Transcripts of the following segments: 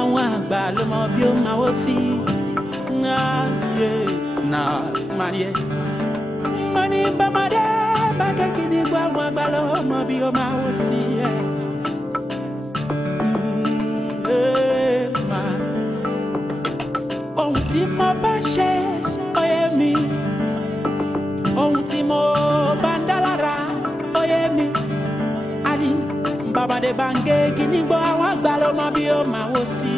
àwọn àgbà ló mọ bí ó máa wó sí. Marie. Money bamade, bàtà kìíní gbọ́ àwọn àgbà ló mọ bí ó máa wó sí. Ohun tí mo bá ṣe ó yé mi, ohun tí mo bá ń dá lára ó yé mi. Ani bàbá de bàǹgé kìíní gbọ́ àwọn àgbà ló mọ bí ó máa wó sí.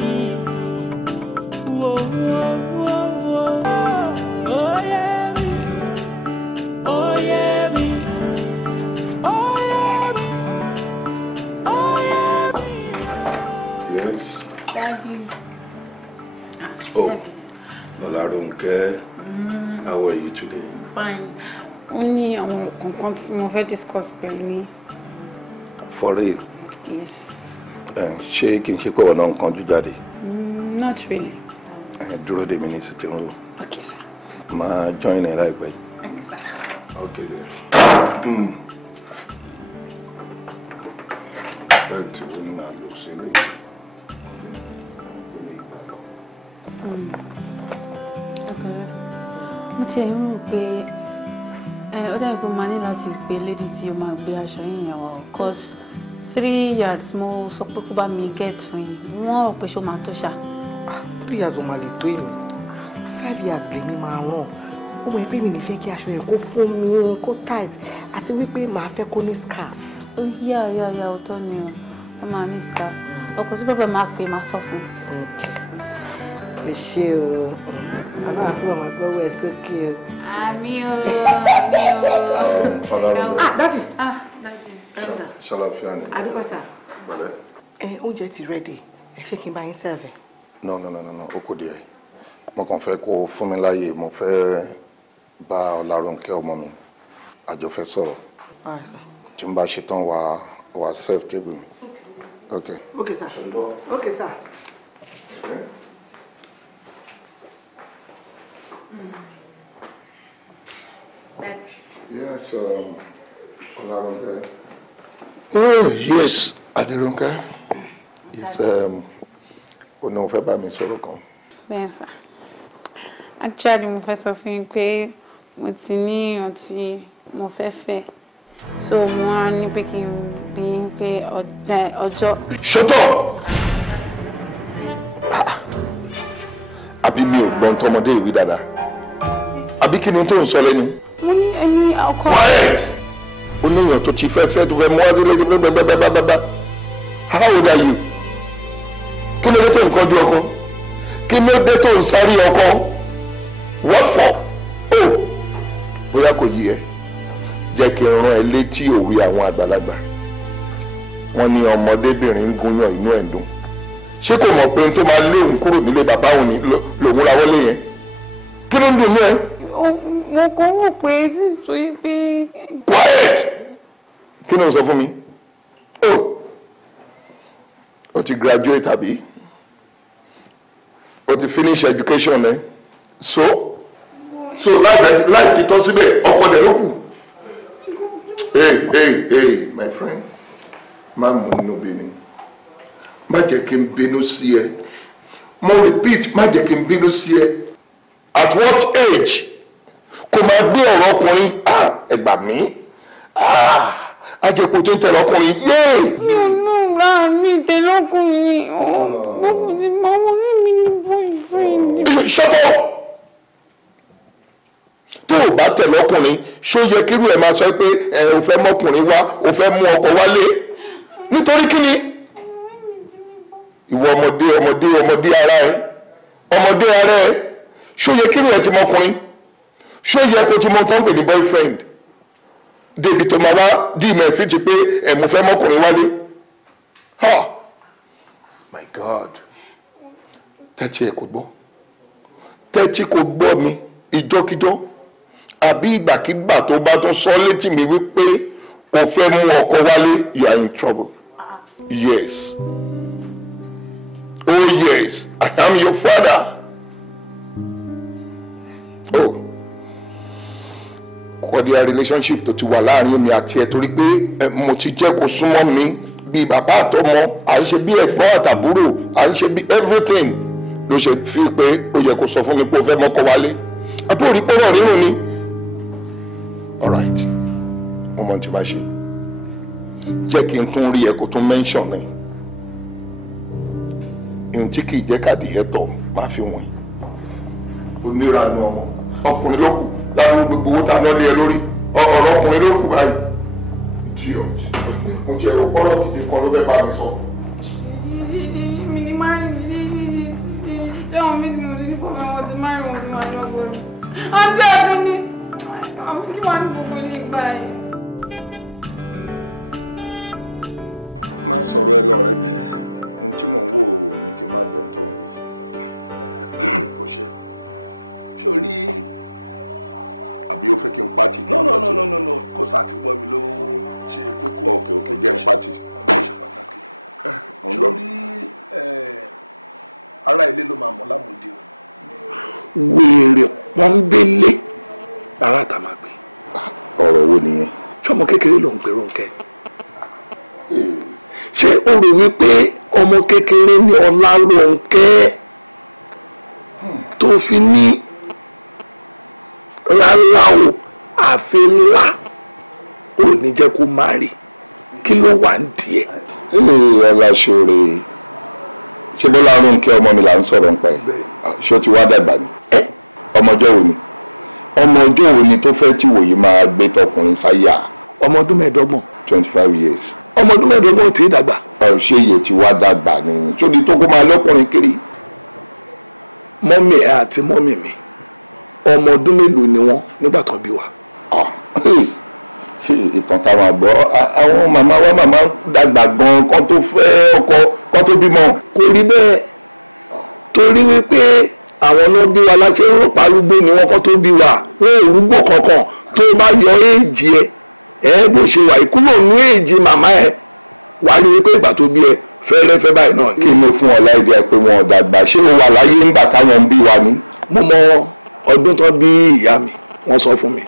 Yes. Daddy. Oh, Olarunke, how are you today? Fine. Only àwọn kankan tí mo fẹ́ discuss pẹ̀lú yín. For real? Yes. Ṣé kí n ṣe pé ọ̀nà nǹkan jú jáde? Not really. Dúró dè mí ní sitting room. Okay, sir. Máa join ẹ láìpẹ́. Okay, sir. Okay, then. Bẹ́ẹ̀ tí ó ní àlọ́ sí ní. Mo ti ẹ̀ ń rò pé ó dàbí pé màá ní láti gbé lady tí ó máa gbé aṣọ yín yẹn wọ̀ cause 3 yards mo sọ pé kó bá mi get fún yín wọ́n rò pé ṣó máa tó ṣá. 3 yards ò máa lè tó èmi 5 yards lèmi máa ràn ó mọ̀ pé mi ní fẹ́ kí aṣọ yẹn kó fún mi kó tight àti wípé màá fẹ́ kó ní scarf. yà ọ̀tọ̀ ni o wọ́n máa ní scarf ọkọ̀ tí bẹ́ẹ̀ máa pè máa sọ fún. ẹ ṣé o àbá àti màmá gbọ́wọ́ ẹ sókè o. àmì o. dádì. Dádì. Ṣàlàfíà ni. Adúpẹ́ sà. Bọ̀lẹ́. Oúnjẹ ti ready ẹ ṣé kí n bá yín serve. No, ó kù díẹ̀. Mo kàn fẹ́ kó fún mi láyè, mo fẹ́ bá Ọlárúnkẹ́ ọmọ mi àjọ fẹ́ sọ̀rọ̀. All right, sir. Tí n bá ṣe tán wà serve table mi. Okay. Okay, sir. Okay, sir. Okay. Yes, Ọlárúnkẹ́. Oh, yes, Adérúnkẹ́. Yes, ó ní ó fẹ́ bá mi sọ̀rọ̀ kan. Bẹ́ẹ̀ sà. Actually, mo fẹ́ sọ fún yín pé mo ti ní ọtí mo fẹ́ fẹ́. So, mo á ní pé kí n bí yín pé ọjọ́. Shut up! Àbí mi ò gbọ́n tọmọdé ìwé dáadáa. Àbí kí ni tó ń sọ lẹ́nu? Mo ní ẹni ọkọ. Quiet! Ó ní èèyàn tó ti fẹ́ tó fẹ́ mú wájú lójú bẹ́ẹ̀bẹ́ẹ̀bẹ́ẹ̀bẹ́ẹ̀. How old are you? Kí ló dé tó ń kọjú ọkọ? Kí ló dé tó ń sáré ọkọ? What for? Oh! Bóyá kò yí ẹ. Jẹ́ kí n rán ẹ létí òwe àwọn àgbàlagbà. Wọ́n ní ọmọdébìnrin ń gúnyán inú ẹ̀ ń dùn. Ṣé kò mọ̀ pé n tó máa lé òun kúrò nílé bàbá òun ni lòun ra wọlé yẹn? Kí ló ń dùn ní ẹ? Mo kàn wò pé sísọ yìí pé. Quiet! Kí ni o sọ fún mi? Oh! O ti graduate àbí? O ti finish education ẹ? So life ti tọ́ síbẹ̀ ọkọ dẹ̀ ló kù. Hey, my friend. Má mú inú bí ni. Má jẹ́ kí n bínú sí ẹ. Mo repeat, má jẹ́ kí n bínú sí ẹ. At what age? Kò máa gbé ọ̀rọ̀ ọkùnrin. Ẹ gbà mí. Ajẹ́pọ̀ tó ń tẹ̀lé ọkùnrin. Yéè! Mi ò nù ra mi tẹ̀lé ọkùnrin. Mo ti mọ ọmọ mi ní boyfriend. Shut up! Tó o bá tẹ̀lé ọkùnrin, ṣó yẹ kírú ẹ̀ máa sọ pé o fẹ́ mọ́kùnrin wá, o fẹ́ mú ọkọ wálé? Nítorí kí ni? Ìwọ ọmọdé ara ẹ, ṣó yẹ kírú ẹ̀ ti mọ́kùnrin? Ṣó yẹ kó ti mọ tán pè ní boyfriend? Débi tó máa wá dì mẹ́ fi ti pé mo fẹ́ mọ́kùnrin wálé? My God! Tẹ́tí ẹ̀ kò gbọ́. Tẹ́tí kò gbọ́ mi ìjọ́kíjọ́. Àbí ìgbàkigbà tó bá tún sọ létí mi wípé o fẹ́ mú ọkọ wálé, you are in trouble. Yes. Oh yes, I am your father. Oh. Cordial relationship tó ti wà láàrin mi àti ẹ torí pé mo ti jẹ́ kó súnmọ́ mi bí bàbá àtọmọ à ń ṣe bí ẹ̀gbọ́n àtàbúrò à ń ṣe bí everything ló ṣe fi pé ó yẹ kó sọ fún mi pé ó fẹ́ mọ́kọ wálé àbí òrí pọ́nrọ̀ rírun ni. all right mo mọ tí bá ṣe jẹ́ kí n tún rí ẹ kó tún mention ẹ̀ ihun tí kì í jẹ́ káàdì yẹn tọ̀ máa fi wọ̀nyí. onírànú ọmọ ọkùnrin ló kù láwọn gbogbo owó tá a ná lé ẹ lórí ọ̀rọ̀ ọkùnrin ló kù báyìí. idiot mo jẹ́ ọpọlọ gidi kan ló fẹ́ bá mi sọ. mi ni márùn dáhùn mi ni mo ti ní kó máa wọ́n ti márùn ún ní wàá lọ́gbọ̀n àti ẹ̀dùn ni kí wàá ní gbogbo ní ìgbà yìí. máa sọ̀rọ̀ ẹ lọ́rẹ́ mi ohun tí mò ń wò ní kí n má gbọ́n tó ń wí. ó ṣe sórí. àbí ó fẹ́ kí n pátì. no kò sáà ti gbọ́ mi ló ṣe kókó. ok jẹ́ n pátì. ó ṣe pàtàkì. sórí ará ilé ló máa mọ̀ lámòdì o. wèrè pọ́nbélé rárá tá a máa gbé. ọ̀rọ̀ wo nìyẹn. sọmọ kékeré ló ń pè Rónkẹ́. ṣé o rò wípé ọmọ kékeré ni Ọlárónkẹ́ tó fi ní rárá o àfi ńlá ò ní jẹ́ kó má rí kí ló wà ń díẹ̀. Ọláṣọ̀rẹ́ ṣé Bọ́lá Rónkẹ́ ọmọ mi là ń sọ̀rọ̀ nípa ẹ̀ ṣé ó ti wá dàgbà ni ọmọ ọjọ́ wo ni tó fẹ́ tí wòye máa gbé tọkùnrin sáyà. ọmọ ọdún mẹ́ẹ̀ẹ́dọ́gbọ̀n. 25 years. ọmọ ọdún mẹ́ẹ̀ẹ́dọ́gbọ̀n tí ì dàgbà. ṣé iye tí wá dàgbà ni sódi tó kó máa lọ́kùnrin kiri. mọ́mì ẹ àti mọ́mì mi ọmọ ọdún mélòó ni wọ́n nígbà tán bí wa. ìtàn táwọn àgbọ̀ àwọn màmá wa màmá dàgbà gan kán tó fẹ́ ọkọ kán tó bímọ. kò rí bẹ́ẹ̀ torí wípé àwọn náà bí wa láṣẹ ń rò parúgbó ni wọ́n kán tó bí wa wọn ò rúgbó kankan tó bá yọ éèjì ẹ bó ṣe wà ìkúrò ní èjì màmá ẹ wà á rí i pé ìgbà tó bí ẹ fẹ́rẹ́fẹ́ báyìí náà ni. kí ló fún ọ láì díẹ̀ pé wọn ò dàgbà ṣé o wà láyé ńgbà táwọn ń bí wa ni. mo mọ ọdún tó bí ìyá mi wọ́n sọ fún mi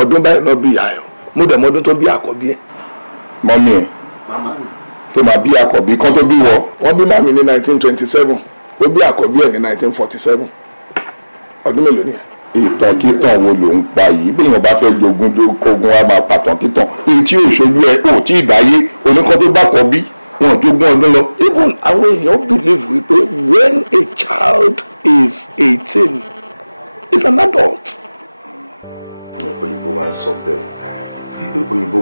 ọdún báyìí náà bí ìyá ẹ mo dẹ̀ mọ ọdún tó bí àkọ́bí ẹ. mọ́mí ẹ̀ tó máa bí àkọ́bí kan tó bí wọ. wọ́n bí màmí ní 1927 ó bí àkọ́bí ẹ̀ ní 1947 ọdún mélòó nìyẹn. ìtànkítàn wo ló ń pa yìí bí èèyàn bá fẹ́ jogun dókògùn wa máa pàtàkìtàn èyí tí òṣèlú ẹ ò tí ì dáyé oníkan tó bá kọ bí wọn ò jogún ọdún lọ. even àwọn èèyàn believe wípé when a child is 18 is an adult. òyìnbó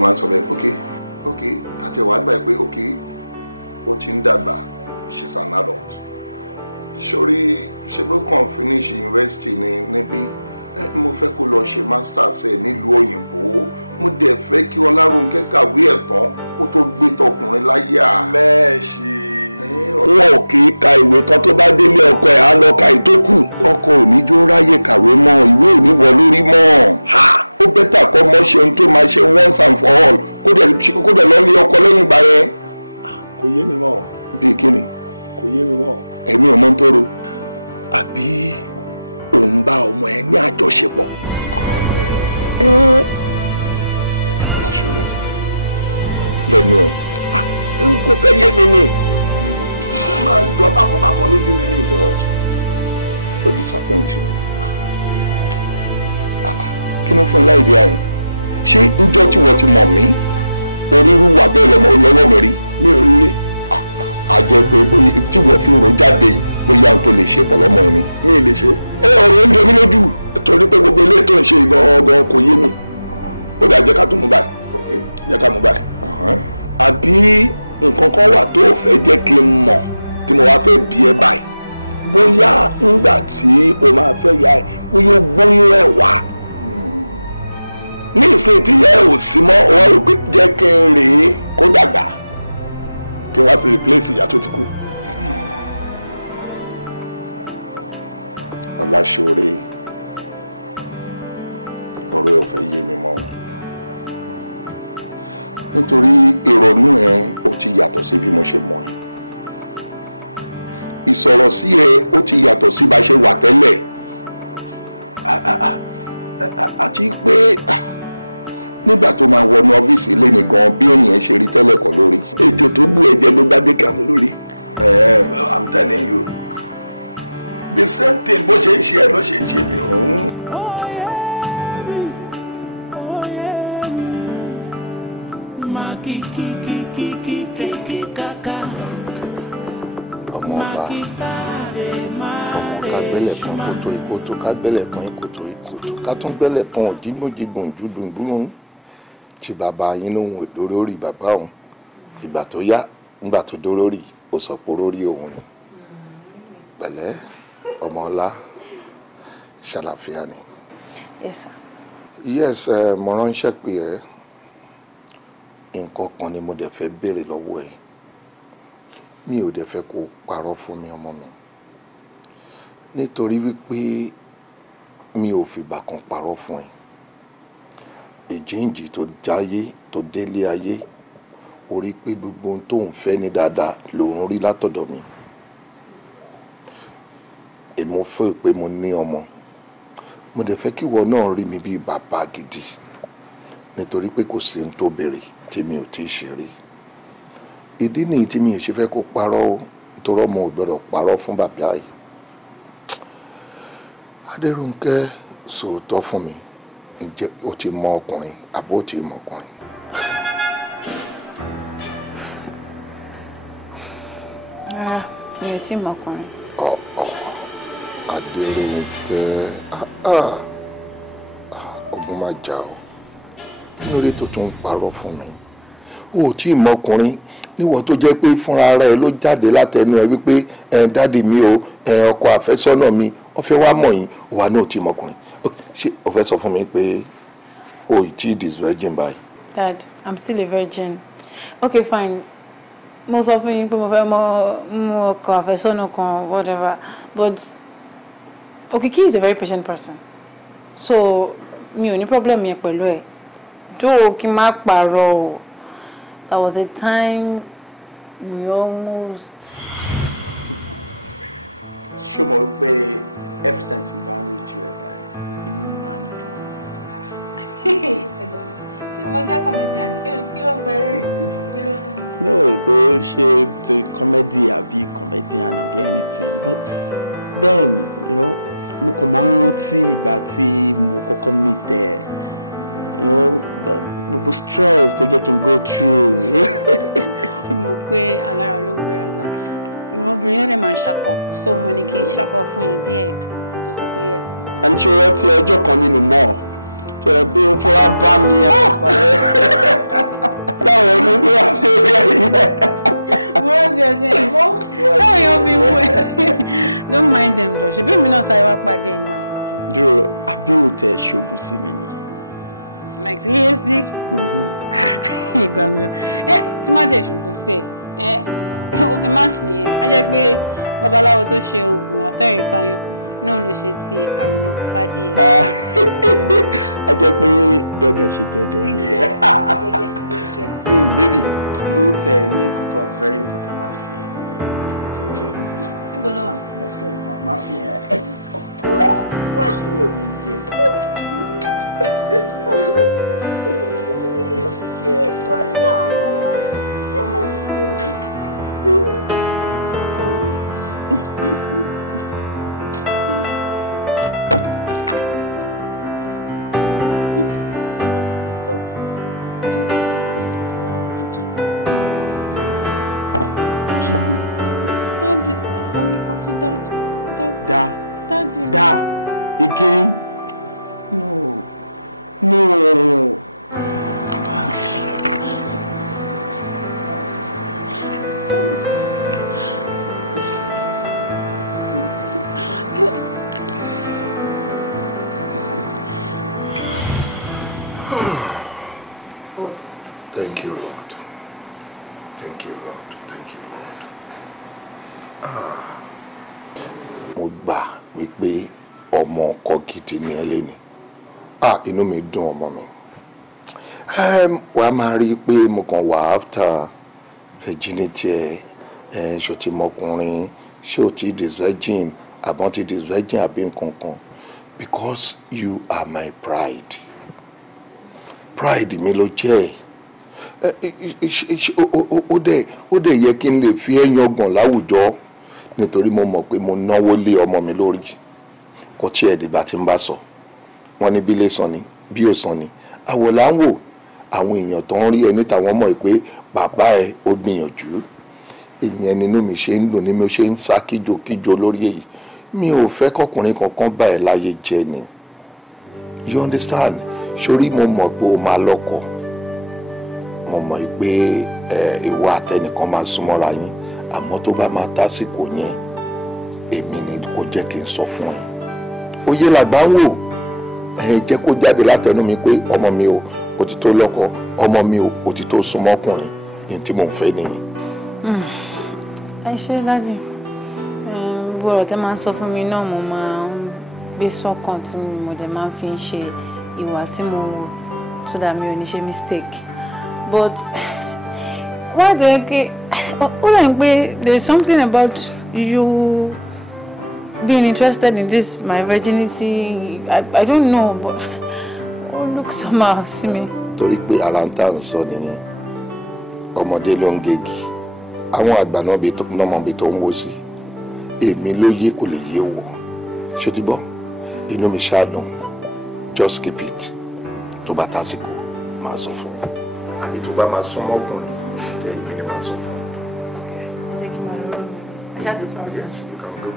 máa ń sọ bẹ́ẹ̀ ok àtẹ̀wá gbà pé ok ó ti ń dàgbà she's an adult. sori ṣe bó kàn finish university níbí mo fẹ́ kó lọ ṣe masters ẹ̀ nílùú òyìnbó mo dẹ̀ fẹ́ kí Ọlárónkẹ́ kàwé ẹ̀ tán kó tó gbé tọkùnrin láyà. mẹ́ẹ̀ṣì wọn ò kì í ka ìwé tán tó bá délé ọkọ ẹ̀ á lọ ka ìtókù. ọkọ ò ní jó ráyè kàwé mọ́ ìwé ò ní wọ lórí mọ́ ó bẹ́tà kọ́ mọ́ ṣe ohun tó máa ṣe once and for all kó dẹ̀ lọ lé ọkọ lẹ́yìn ìgbà yẹn. kò yé mi mọ́. bíi kíni. kò yé mi mọ́. ẹ̀mí ò mọ́ ń tóró. àbí òun bá ọmọ ẹ ní àjọṣepọ̀. Ọláṣọ̀rẹ́ lẹ́nu ẹ̀. kò fẹ́ yé mi ni ṣé máa jọ bákan lójú mi ní ìjọba. ó disappoint you. kí ló fún ẹ láì dé àyìn ṣé njọ́ tí wọ́n ti mọ̀ mí orírú wà bẹ́ẹ̀ lọ́wọ́ mi rí. mi ò rí rí. àjẹ́ pé tí wọ́n fi rò jáde yìí bóyá n tó lè ṣe pọ̀ lọ́mọ ẹni. mi ì lè ṣe. ọ̀rọ̀ ń jẹ mí lójú torí pé gbogbo ilé tó ń ṣe ìgbọ̀ngàn kò yé mi. ó dà jẹ́ ká tún mú báyìí. jẹ́ ká mú báyìí. àbí nǹkan kan wà tó o fẹ́ jẹ́ kí n mọ̀ tí mo wá fẹ́ bí ẹ báyìí. bóyá ńgbà tí o máa fẹ́ ya ẹ bóyá o gbóyún ẹ wá. ní ìsìn tí ìyá ẹ ò sí mọ́ wọ́n rò pé jẹ́ kí n rèé kó dàgbà kí n wá fi replace ìyá tó ti kú. Ọláṣọ̀rẹ́ ọ̀rọ̀ ẹ̀ ò fẹ́ yé mi mọ́ nítorí ìrònú ẹ ó ti yàtọ̀ sí bí mo ṣe mọ̀ ẹ́ ìsọ̀rọ̀ sí ẹ ó ti yàtọ̀ sí bá ṣe wà tẹ́lẹ̀ àti pé nígbà tó máa wọnú ọ́fíìsì ilé ní gan bí ènìyàn ṣe rí tẹ́lẹ̀ kan lórí. ejò tó bú ẹ̀jẹ̀ ló bá dé kàmú lórí. I'm telling you the same thing bó ṣe ń ṣe ẹ ló ṣe ń ṣe mí o. ọmọ ọba ọmọ ká gbẹ́lẹ̀ kan kòtò ìkòtò ká gbẹ́lẹ̀ kan ìkòtò ìkòtò ká tún gbẹ́lẹ̀ kan òjìgbòjìgbòn ìjúdùnbùrún tí bàbá yín lóhun òdòrò rí bàbá òun ìgbà tó yá nígbà tó dóró rí ó sọ pé orí òun ni pẹ̀lẹ́ ọmọ ọlá ṣàlàfíà ni. Yes sir. Yes, mo ránṣẹ́ pé ẹ nǹkan kan ni mo dẹ̀ fẹ́ béèrè lọ́wọ́ ẹ mi ò dẹ̀ fẹ́ kó parọ́ fún mi ọmọ mi nítorí wípé mi ò fìgbà kan parọ́ fún ẹ ìjíǹjì tó jáyé tó délé ayé orí pé gbogbo ohun tó ń fẹ́ ní dáadáa lòun rí látọ̀dọ̀ mi èmo fẹ́ pé mo ní ọmọ mo dẹ̀ fẹ́ kí ìwọ náà rí mi bíi bàbá gidi nítorí pé kò sí ohun tó béèrè tí mi ò tí ì ṣe rí ìdí nìyí tí mi ò ṣe fẹ́ kó parọ́ o nítorí ọmọ ò gbọ́dọ̀ parọ́ fún bàbá yìí Adérónkẹ́ sòótọ́ fún mi ǹjẹ́ o ti mọ ọkùnrin àbó o ti mọ ọkùnrin. Rárá mi ò tí ì mọ ọkùnrin. Adérónkẹ́ ogun máa jà ọ́ lórí tó tún parọ́ fún mi o ò tí ì mọ ọkùnrin níwọ̀n tó jẹ́ pé fúnra rẹ̀ ló jáde látẹnu ẹ wípé dáàdì mi o ọkọ àfẹ́sọ́nà mi ó fẹ́ wá mọ̀ yín wà náà ò tí ì mọ ọkùnrin ṣé o fẹ́ sọ fún mi pé o ì tí ì dis virgin báyìí. Dad, I'm still a virgin. Okay, fine. Mo sọ fún yín pé mo fẹ́ mú ọkọ àfẹ́sọ́nà kan whatever but Okiki is a very patient person so mi ò ní problem yẹn pẹ̀lú ẹ̀ though kí n má parọ́ o there was a time we almost. ṣé mo rí pé every time tí mo bá ń rí ju ẹ̀ báyìí inú mi máa ń dùn. ṣé mo jẹ́ comedian kí ló gba ẹ̀rí kí ló. No, kò ṣe ti comedy àbí comedian àbí anything but then you know mo kàn máa ń rántí ìgbà tí mo kọ́kọ́ meet ẹ you know gbogbo stress tó jẹ́ kí n go through. ṣé mo pé alára ló ń gbéra ga ìmọ̀bìnrin náà lè máa ṣakọ so mo ní kí n ṣakọ fún yín díẹ̀ tó sọ pé yes. and ṣe rántí ọjọ́ kan nínú mall ṣe rẹ pé ó fọwọ́ bá mi báwo ni bí wọ́n ṣe rí ẹ̀yìn ẹ̀. mo rántí ọjọ́ ìbọn báwo yóò fi wú ẹ don't mind them jọ ṣe bí mi náà sáré wá pàdé ẹ̀ máa. dúró àbí o tẹ ṣoògùn sí mi ni. like seriously. ìgbà mi ò tí má jẹ ṣoògùn sí ẹ òfin match nìyẹn á jẹ́ pé babaláwo tó ṣe oògùn afẹ́rìn fáyán náà ló ṣe ti àrùnà fàdíyẹ. a jẹ́ pé gẹ́gẹ́ ṣe gẹ́gẹ́ ni. gẹ́gẹ́ ṣe gẹ́gẹ́. Baby mo tẹ ní nǹkan tó wà very important láti fi hàn. níbo ló wà. máa fi hàn of course white mi ò ní jẹ. Da again? No. Thank you, Lord. Thank you, Lord. Thank you, Lord. Mo gbà wípé ọmọ ọkọ gidi ni ẹ lẹ́ni. Inú mi dùn ọmọ mi. Wàá máa rí i pé mo kàn wà after virginity ẹ ṣó ti mọkùnrin ṣé o ti dis virgin àbọ̀n ti dis virgin àbí nǹkan kan because you are my pride. pride mi ló jẹ́ ó dẹ̀ yẹ kí n lè fi ẹ́ yangàn láwùjọ nítorí mo mọ̀ pé mo náwó lé ọmọ mi lórí kò tí ẹ̀ dìgbà tí n bá sọ wọ́n ní bí lè sàn ni bí ò sàn ni àwọ̀ là ń wò àwọn èèyàn tó ń rí ẹ níta wọ́n mọ̀ pé bàbá ẹ ó gbìyànjú ìyẹn nínú mi ṣe ń dùn ní mi ṣe ń sá kíjokíjo lórí èyí mi ò fẹ́ kọkùnrin kankan bá ẹ láyé jẹ ni you understand sórí mo mọ̀ pé o máa lọ́kọ mo mọ̀ pé ìwọ àtẹnìkan máa súnmọ́ra yín àmọ́ tó bá máa tásìkò yẹn èmi ni kò jẹ́ kí n sọ fún ẹ oyè làgbà ń wò jẹ́ kó jáde látẹnu mi pé ọmọ mi ò ti tó lọ́kọ ọmọ mi ò ti tó súnmọ́kùnrin ní tí mò ń fẹ́ nìyẹn. ẹ ṣe dájú gbogbo ọ̀rọ̀ tẹ́ máa ń sọ fún mi náà mo máa ń gbé sọ́kàn tí mo dẹ̀ máa ń fi ń ṣe ìwà tí mo wò so that mi ò ní ṣe mistake but why do you ó lè ń pé there is something about you being interested in this my virginity I don't know but ó look somehow sí mi. torí pé ara ń tà ń sọ nìyẹn ọmọdé ló ń gégi àwọn àgbà náà mọ bí tó ń wò sí èmi ló yé kò lè yé wọ ṣé ti bọ́ inú mi ṣáàdùn just keep it tó bá tásìkò máa sọ fún ẹ àbí tó bá máa súnmọ́ ọkùnrin èmi ni máa sọ fún ẹ. Yes, you can go.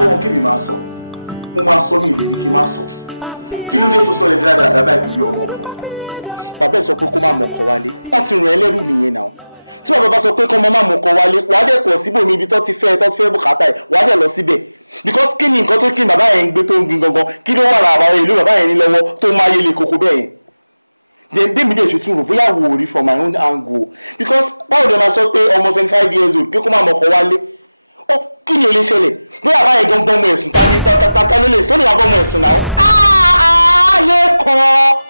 Ohun kí mi máa sọ mo máa sọ mi ìlérí kí n má sọ kí ló dé tó sọ rẹ dáadáa báyìí tó bí ọmọ kan. Bàbá ẹ sọ pé kó má mọkọ wálé wọn ti rìn ẹlẹ́rù nìyẹn náà tí bàbá bá sọ pé kọ́ mọ́ má mọkọ wálé wàá dẹ̀ pọ̀ síbòmí ibi tó ti fẹ́ bùkátà ẹ̀ wàá dẹ̀ lọ síbẹ̀ because kí ni nǹkan tó kí bàbá yẹn ń gbé tó ń gbin gangan kí ló wà lára àwọn ìlú bàbá yẹn ní lọ́wọ́ tó máa yé lè koko bẹ́ẹ̀ yẹn then bẹ́ẹ̀ mi dẹ̀ ṣètò rò bóyá wò ó rí from my own angle because báwo ni wọ́n sọ pé ọmọ 25 years old pé kó má mọkọ wálé ó kí ni ó lè ṣẹlẹ̀ bóyá bàbá yẹn gan gbọ́mọ ẹ̀sùn ta ni ta ló lè sóni wà gbọ́mọ ẹ̀sùn náà. lẹ́kọ̀ọ́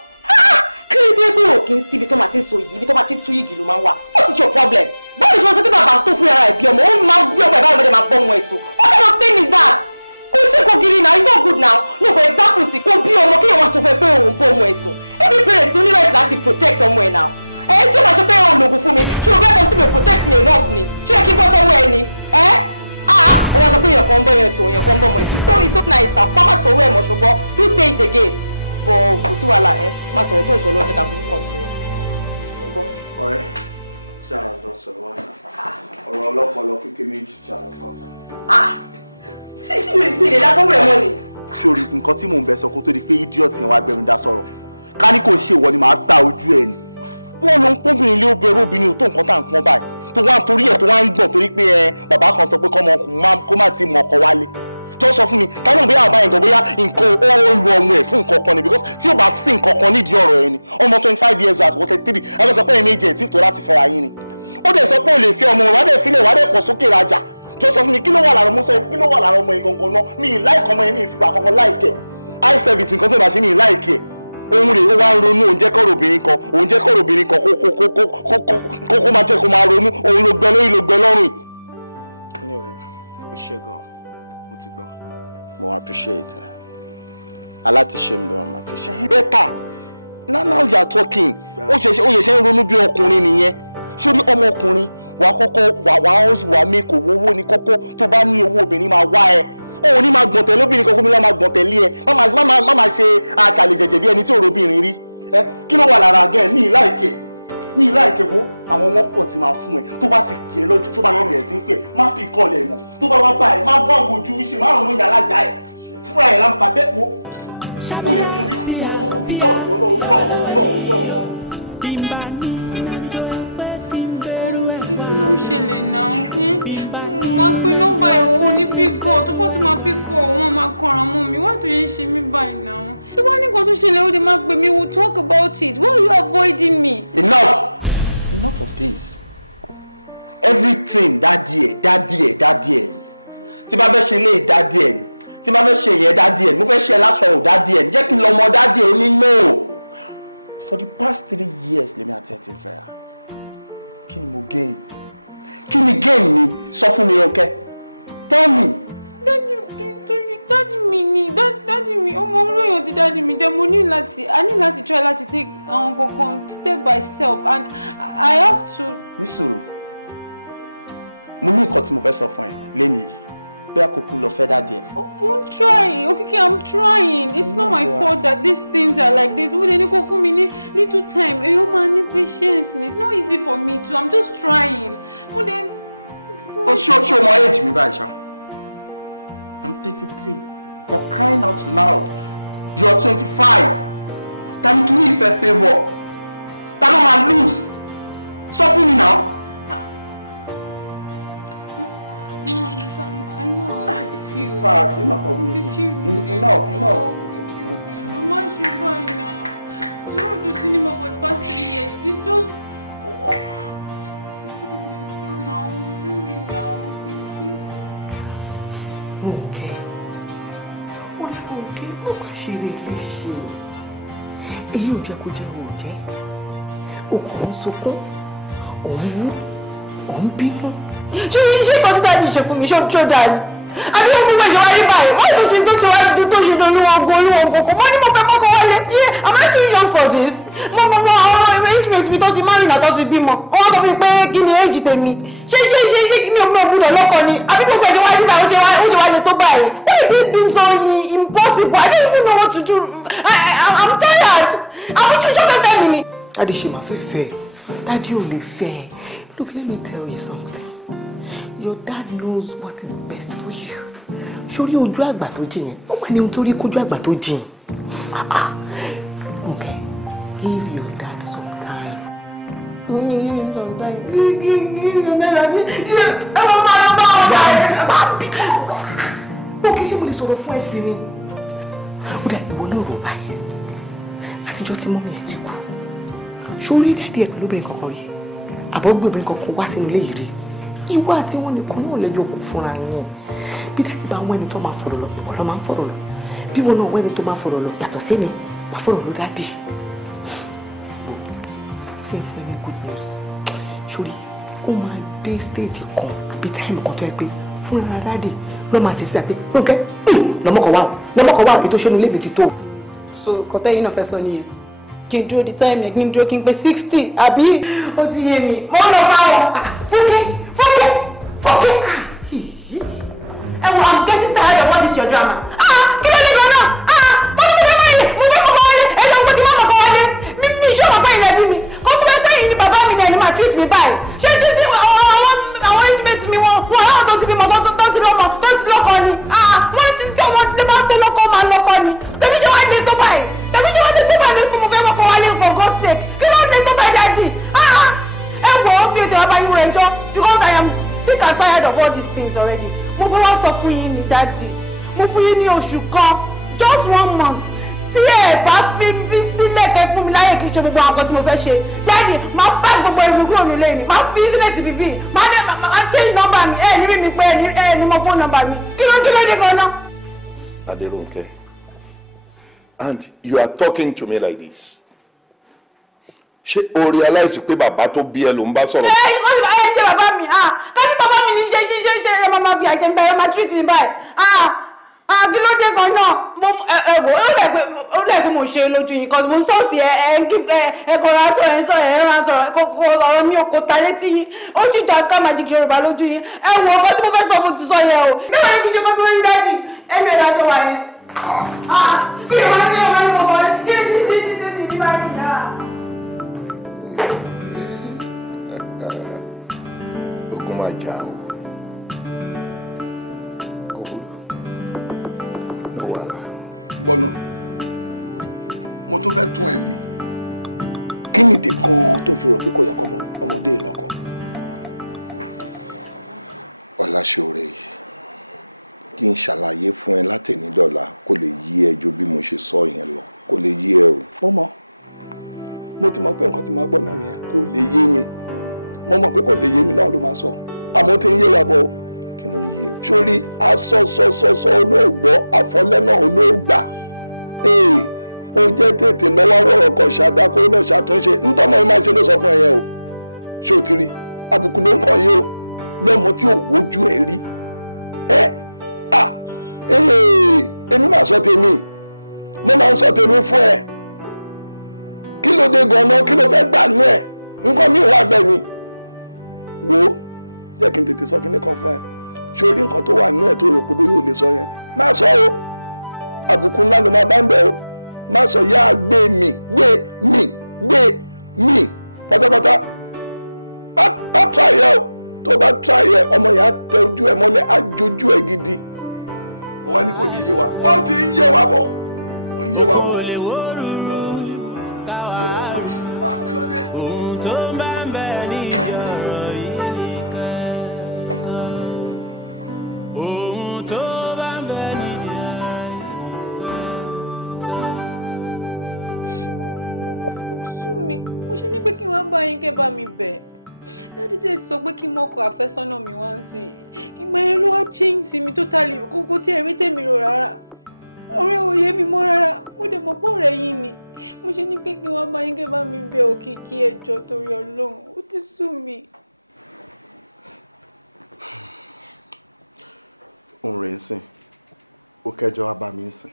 kí ló dé pé òkè ń síbi tó máa ti ń so yìí ibi tó máa ti tú yìí ló máa ń wà what is your problem báwo ni ṣe wọ́n sọ pé bàbá tó fún ara ẹ̀ bí ọmọ ó máa gbé ọmọ ẹ̀ báwo ni máa gbọ́mọ ẹ̀sùn what kind of thing is that kò ṣe kò giri now it's not good now no for example sí kò bí ọmọ kéèyàn máa sọ fún ẹ pé òun bọ́ ọmọ ẹ̀sùn every parent ló ní right láti protect ọmọ ẹ̀ now ẹ̀ tí ó bá ṣe pé òun lògùn fún mi ṣé o bẹ́ẹ̀ kọ́ sí mi protect me enough ni ṣé ẹ kí bọ́ sọ́wọ́ ẹ ni ẹ wọ́n sọ pé èèyàn kan ń bọ́ yẹn sùn èèyàn kan ń bọ́ ọmọ ẹ̀sùn so it's so nice now pápá sọ̀rọ̀ ẹ̀ mọ̀ ṣùgbọ́n do say it again but kò sí wàhálà ẹ má sọ̀rọ̀ tó ń sọ lọ́jọ́ ká burú continue. ọ̀rẹ́ tí a lọ sọ̀rọ̀ wá ta ọ̀rọ̀ ọlọ́pọlọ kíkẹ́ méjì tí a lọ sọ̀tà. ṣé mi lè dá sọ́wọ́ ẹ̀ mọ́ ni. sórí nǹkan tí mò ń bẹ sọ kó tó di pé idiot yẹn wá gbẹrun dá sọ̀rọ̀ ká ní kò ṣe ìwọ ni màá gbá ojú ẹ ni wọn ló ń pọ́nbìnrin ilé obìnrin obìnrin ò tó nǹkan tá à ń pọ́n báyìí tó wá ń torí ẹ̀ tó wá ń gbọ̀n torí pé bàbá kan sọ pé kó má ti mọ ọkọ wálé tó sọ fún mi káwọn bóyá àbá yẹn gan bóyá nǹkan ó lu ọmọ ẹ̀ fún nǹkan kan ni because tí ó bá sí nǹkan kan nídìí ọ̀rọ̀ ẹ ni ọmọ 25 years old àti 43 ẹ lọ sọ pé ẹ̀mí ẹ̀jẹ̀ tí tó láti fẹ́ra yín ni ó dẹ̀ sọ pé ó lè fi ọmọ wàá dẹ̀ filẹ̀ wàá dẹ̀ pọ̀ sókè rajà tó sọ fún mi kí ló wà lára ọmọ yẹn gangan náà mi ì láìkọ́ ọmọ yẹn mi ì fìgbà kankan láìkẹ́ eye service nǹkan tó bá ṣe mi ì láìkẹ́ ohun rẹ̀ ó wá ń ronú òun jẹ́ kọ́rọ̀ obìnrin kan kó máa jẹ́ kó máa ronú òun ló gbẹ lórí ló gbẹ lọ́rùn. anyway ó ṣe gan mo ti gbọ́. mo appreciate ẹ alátiṣe mi ló wà máa ti ṣe. better now you are talking ó ṣẹ̀ṣẹ̀ ń ronú bí ọkùnrin nìyẹn sórí ọmọkùnrin wàá kọ́kọ́ wàá mẹ́kọ̀ owó ní kókó tó bá ní owó obìnrin máa wá ẹ òun ní máa gbọ̀ntẹ̀ lóbìnrin kan gómìnà máa gbọ̀ntẹ̀ lé ẹ má máa ṣe àṣàlẹ̀jẹ̀jẹ̀ bí ẹni tí òrobìnrin rí ẹ kí ló wà lára gẹ́ mi ì láìkẹ́ bó àwọn ọmọ pọ̀ ti máa fún ẹ tó bá ti pè é lọ́jọ́ tó bá ti bẹ̀rẹ̀ sí ń pè má fi kọ́ lẹ̀ mọ̀ tó bá wá bá ẹ má bá ojú ṣe má ràn án yàrá jà ẹ fúnra ẹ̀ láǹpa bẹ́ẹ̀ mo ó yẹ fún mi lọ́ọ̀ kí ló ń ṣẹlẹ̀ náà máa pín nọ́mbà ìwò ní píkọ̀ tó bá tún máa píkọ̀ wọ́n máa kọ̀ràn mọ́ mi wá tó yẹn ń ṣe mí báyìí náà. tó bá ní nǹkan tó ṣẹlẹ̀ ó lè máa pè mí we will talk about it why are you avoiding me. enough of this everything dádì ẹ̀ tí bá fẹ́ ṣe ilé dádì ẹ̀ tí bá fẹ́ ṣe ìyẹn dádì ẹ̀ mo fẹ́ ṣe láṣọ dádì ẹ̀ jẹ́ kí n lọ mọ dádì ẹ̀ ó ní no for the past 3 years lèmi àti ẹ̀ ti fẹ́ra kí kí ni mo gain? Kí ni gain mi? Sọ fún mi, okay? Tell me. Daddy mi, ọmọ olóyún ti daddy mi jẹ́ mo ní láti try láti take àwọn kankan step by step and I have to. Ní sùúrù. Mo ní nǹkan tí mo fẹ́ sọ fún ẹ lẹ́nu yìí. Bí àkókò lọ fẹ́ dáadé ẹ. I'm trying. Okay, I'm trying. It's not my fault that these things are like this. Mo dẹ̀ ní kó fún mi ní little time. Èyí máa ní patience. It's not easy for me too. I'm just trying. Mo dẹ̀. Ó ṣó mọ age mi báyìí ṣá. I'm 33. For crying out loud. You're 25. Ta ni kí ni ìfẹ́ favour? Ta ló máa lose? Sọ fún mi now. I know how I feel. In fact, enough of this. Enough. I'm not sure by now. You don't do cinema for the past 3 years. It's just. I don't know. Do me now. Okay. Okay. Mo máa ṣe lè ṣe. Èyí ò jẹ́ kó jẹ́ ò jẹ́. Òkú ń sunkún. Òun wú. Òun bínú. Ṣé ìkan tí dáàdì ṣe fún mi ṣó dáa ni? Àbí ó gbogbo ìṣòwò ayé báyìí, wọ́n tó ti ṣe olúwọ̀n kòkó. Mo ní mo fẹ́ mọ́kọ wálé. Am I too young for this? Mo àwọn arrangement mi tó ti marry náà tó ti bímọ. Wọ́n sọ fún mi pé kí ni age tèmi. Ṣé mi ò gbúdọ̀ lọ́kọ ni? Àbí gbogbo ìṣòwò ayé báyìí ó ṣe wá lè tó báyìí. Why is it been so impossible? I don't even know what to do. I'm tired. Àwọn ìṣòwò fẹ́ mi ni. Daddy ṣe máa fẹ́ fẹ́. Daddy ò lè fẹ́. Look, let me tell you something. Your dad knows what is best for you. Sórí ojú àgbà tó jìn yẹn, ó máa ní ohun tó rí kójú àgbà tó jìn. Okay, give your dad some time. Give him some time. Give him time. Ẹ máa lọ bá ọ̀gá ẹ̀. Okay, ṣé mo lè sọ̀rọ̀ fún ẹ tì ní? Ó dà ìwọ náà rò báyìí. Látijọ́ tí mọ́mí ẹ̀ ti kú. Sórí dádì ẹ̀ pẹ̀lú obìnrin kankan rí. Àbọ̀gbẹ̀bìnrin kankan wá sínú ilé yìí rí. Ìwọ àti wọn nìkan náà lẹ́jọ́ kù fúnra yín. Bí dájú bá wọn ẹni tó máa fọ̀rọ̀ lọ, ìwọ ló máa ń fọ̀rọ̀ lọ. Bí wọn náà wọn ẹni tó máa fọ̀rọ̀ lọ, yàtọ̀ sí mi, máa fọ̀rọ̀ lọ dádì. Fún mi good news. Sórí, ó máa dé stage kan àbí time kan tó yẹ pé fúnra dádì ló máa ti sí àpé Rónkẹ́ lọ́mọkọ̀ wá ètò ìṣẹ́nu ilé mi ti tó. So kọ́tẹ́ yìí náà fẹ́ sọ nìyẹn. Kí n dúró di time yẹn kí n dúró kí n pé 60 àbí ó ti yé mi. Mo lọ bá wọn. Okay. I'm getting tired of all this your drama. Kí ló dé gan-an? Mo ní mo fẹ́ mọ́kọ wálé. Ẹ lọ pé kí n má mọ́kọ wálé. Mi ṣé ọmọ báyìí lẹ́bí mi. Kó tó bẹ́ẹ̀ bẹ́yìn ni bàbá mi náà ni máa treat mi báyìí. Ṣé àwọn intimate mi wọn àwọn tó ti bímọ tó ti lọ́kọ ni. Wọ́n ti jọ wọn lè máa tẹ lọ́kọ máa lọ́kọ ni. Tẹ̀mí ṣe wá lé tó báyìí. Ní mo fẹ́ mọ́kọ wálé for God's sake. Kí ló dé tó báyìí dájì? Ẹ wọ̀ ọ́ fi ètò àbáyé rẹ̀ jọ because I am sick and tired of all these things already. Mo fẹ́ wá sọ fún yín ní dáàdì. Mo fún yín ní oṣù kan, just 1 month. Tí ẹ bá fi mí sílẹ̀ kẹ́ fún mi láyè kí n ṣe gbogbo àwọn nǹkan tí mo fẹ́ ṣe. Dáàdì, máa bá gbogbo ẹrù kúrò nílé ni. Máa fi sílẹ̀ sí bíbí. Máa change number mi. Ẹ ní rí mi pé ẹ ní mo phone number mi. Kí ló dé gan-an? Adérónkẹ́, and you are talking to me like this. Ṣé o realize pé bàbá tó bí ẹ ló ń bá sọ̀rọ̀? Ẹ kọ́ sí báyẹn jẹ́ bàbá mi. Ká ní bàbá mi ní ṣe ẹ máa fi àjẹ́ bẹ́ẹ̀ máa treat mi báyìí. Kí ló dé gan-an? Ó lẹ̀ pé mo ṣe lójú yìí cause mo ń sọ̀tì ẹ kọ̀ra sọ̀rọ̀ ọ̀rọ̀ mi ò kò ta létí yín. Ó sì jà ká máa jíkì Yorùbá lójú yín. Ẹ wò ọkọ tí mo fẹ́ sọ mo ti sọ yẹn o. Níwọ̀n ní kí n ṣe kọ́ bí wọ́n yí dájì. Ẹnu ẹ̀dá tó wà yẹn. Bí ìwọ́n ní ọmọ ní kọ̀ọ̀kan ṣé ní báyìí náà. Ogun máa jà o. Kò burú. No wàhálà. Gbọ́nà, mo tún fẹ́ tún ẹ bí. Kí nìdí kan tó fi rò pé kò yẹ kó ọmọdé lọ́kọ? Ọláṣọ̀rẹ́ yìí, kí n ṣàlàyé fún ẹ látẹ̀nídọ́là kó lè yí ẹ ju bí mo ṣe sọ yẹn lọ, kó lè yí ẹ o. Mo ti mọ̀ pé nǹkan tí máa gbọ́ náà nìyẹn kò lè yé mi. Mo mọ̀ pé kò lè yé mi náà ló máa sọ. Àmọ́ tí ń yé wa bọ̀ o. Kí ló ń yé ẹ? Sórí asọ́sọ́sọ́sọ́ olóògbọ́ àfọlẹ́nà olóògbà. Ó jẹ́ tètè lọ́wọ́ wọ̀rọ̀ kan ṣàdákó náà ṣàtúnṣe. Ntọ́mọ̀ yìí máa ṣe ló sọ fún ẹ yẹn o. Ṣé o ti rí? àbùkù ló ń kàn yìí o lọ́mọ tí ò wojú ẹ̀ rí èmi máa sọ tèmi mo máa ń sọ tèmi fún ẹ kí ló dé gan-an kí ló fẹ́ gbà nú ẹ̀ nǹkan mi wà bẹ́ẹ̀ ni wo jẹ́ kí n tètè sọ kí ní kan fún ẹ ṣé orí nǹkan tó wà nínú ẹ̀ tó rò pé bóyá ò lè sọ yẹn má sọ o àbùkù ńlá ló máa bá ń bẹ̀ o má sọ yá gbé mi pátápátá bá tíráyẹ o tó bá tíráyẹ ọmọ yẹn á tẹ ojú ẹ mọ́lẹ̀ á jojú ẹ gidi wọ́n ní kò ní yé wa ó ti ń yé wa bọ̀ ó ń yé wa bọ̀. ohun tó bá ń bẹ ní ọ̀rọ̀ yìí ní kẹsàn-án ohun tó bá ń bẹ ní ọ̀rọ̀ yìí. Súnmi mo ṣe ní pé kí wọ́n bá yín kẹ́ bá mi bẹ̀ dádì tẹ́ ti sọ pé kí mọ́kọ àfẹ́sọ́nà mi wá ń sìn ìgbà yẹn ló wá change sí mi totally kókó tí ẹ̀rí tèmi rò rárá ọ̀rẹ́ ò yé mi mọ́ rárá mo dẹ̀ mọ̀ pé ọ̀rẹ́ yín ni mo ṣe ní pé kí wọ́n bá yín kẹ́ bá mi bẹ̀ Òkìkí ẹjọ́ torí Ọlọ́run ó ti sú mi. òun rèé sìn ó kẹjọ wá bá mi ń sìn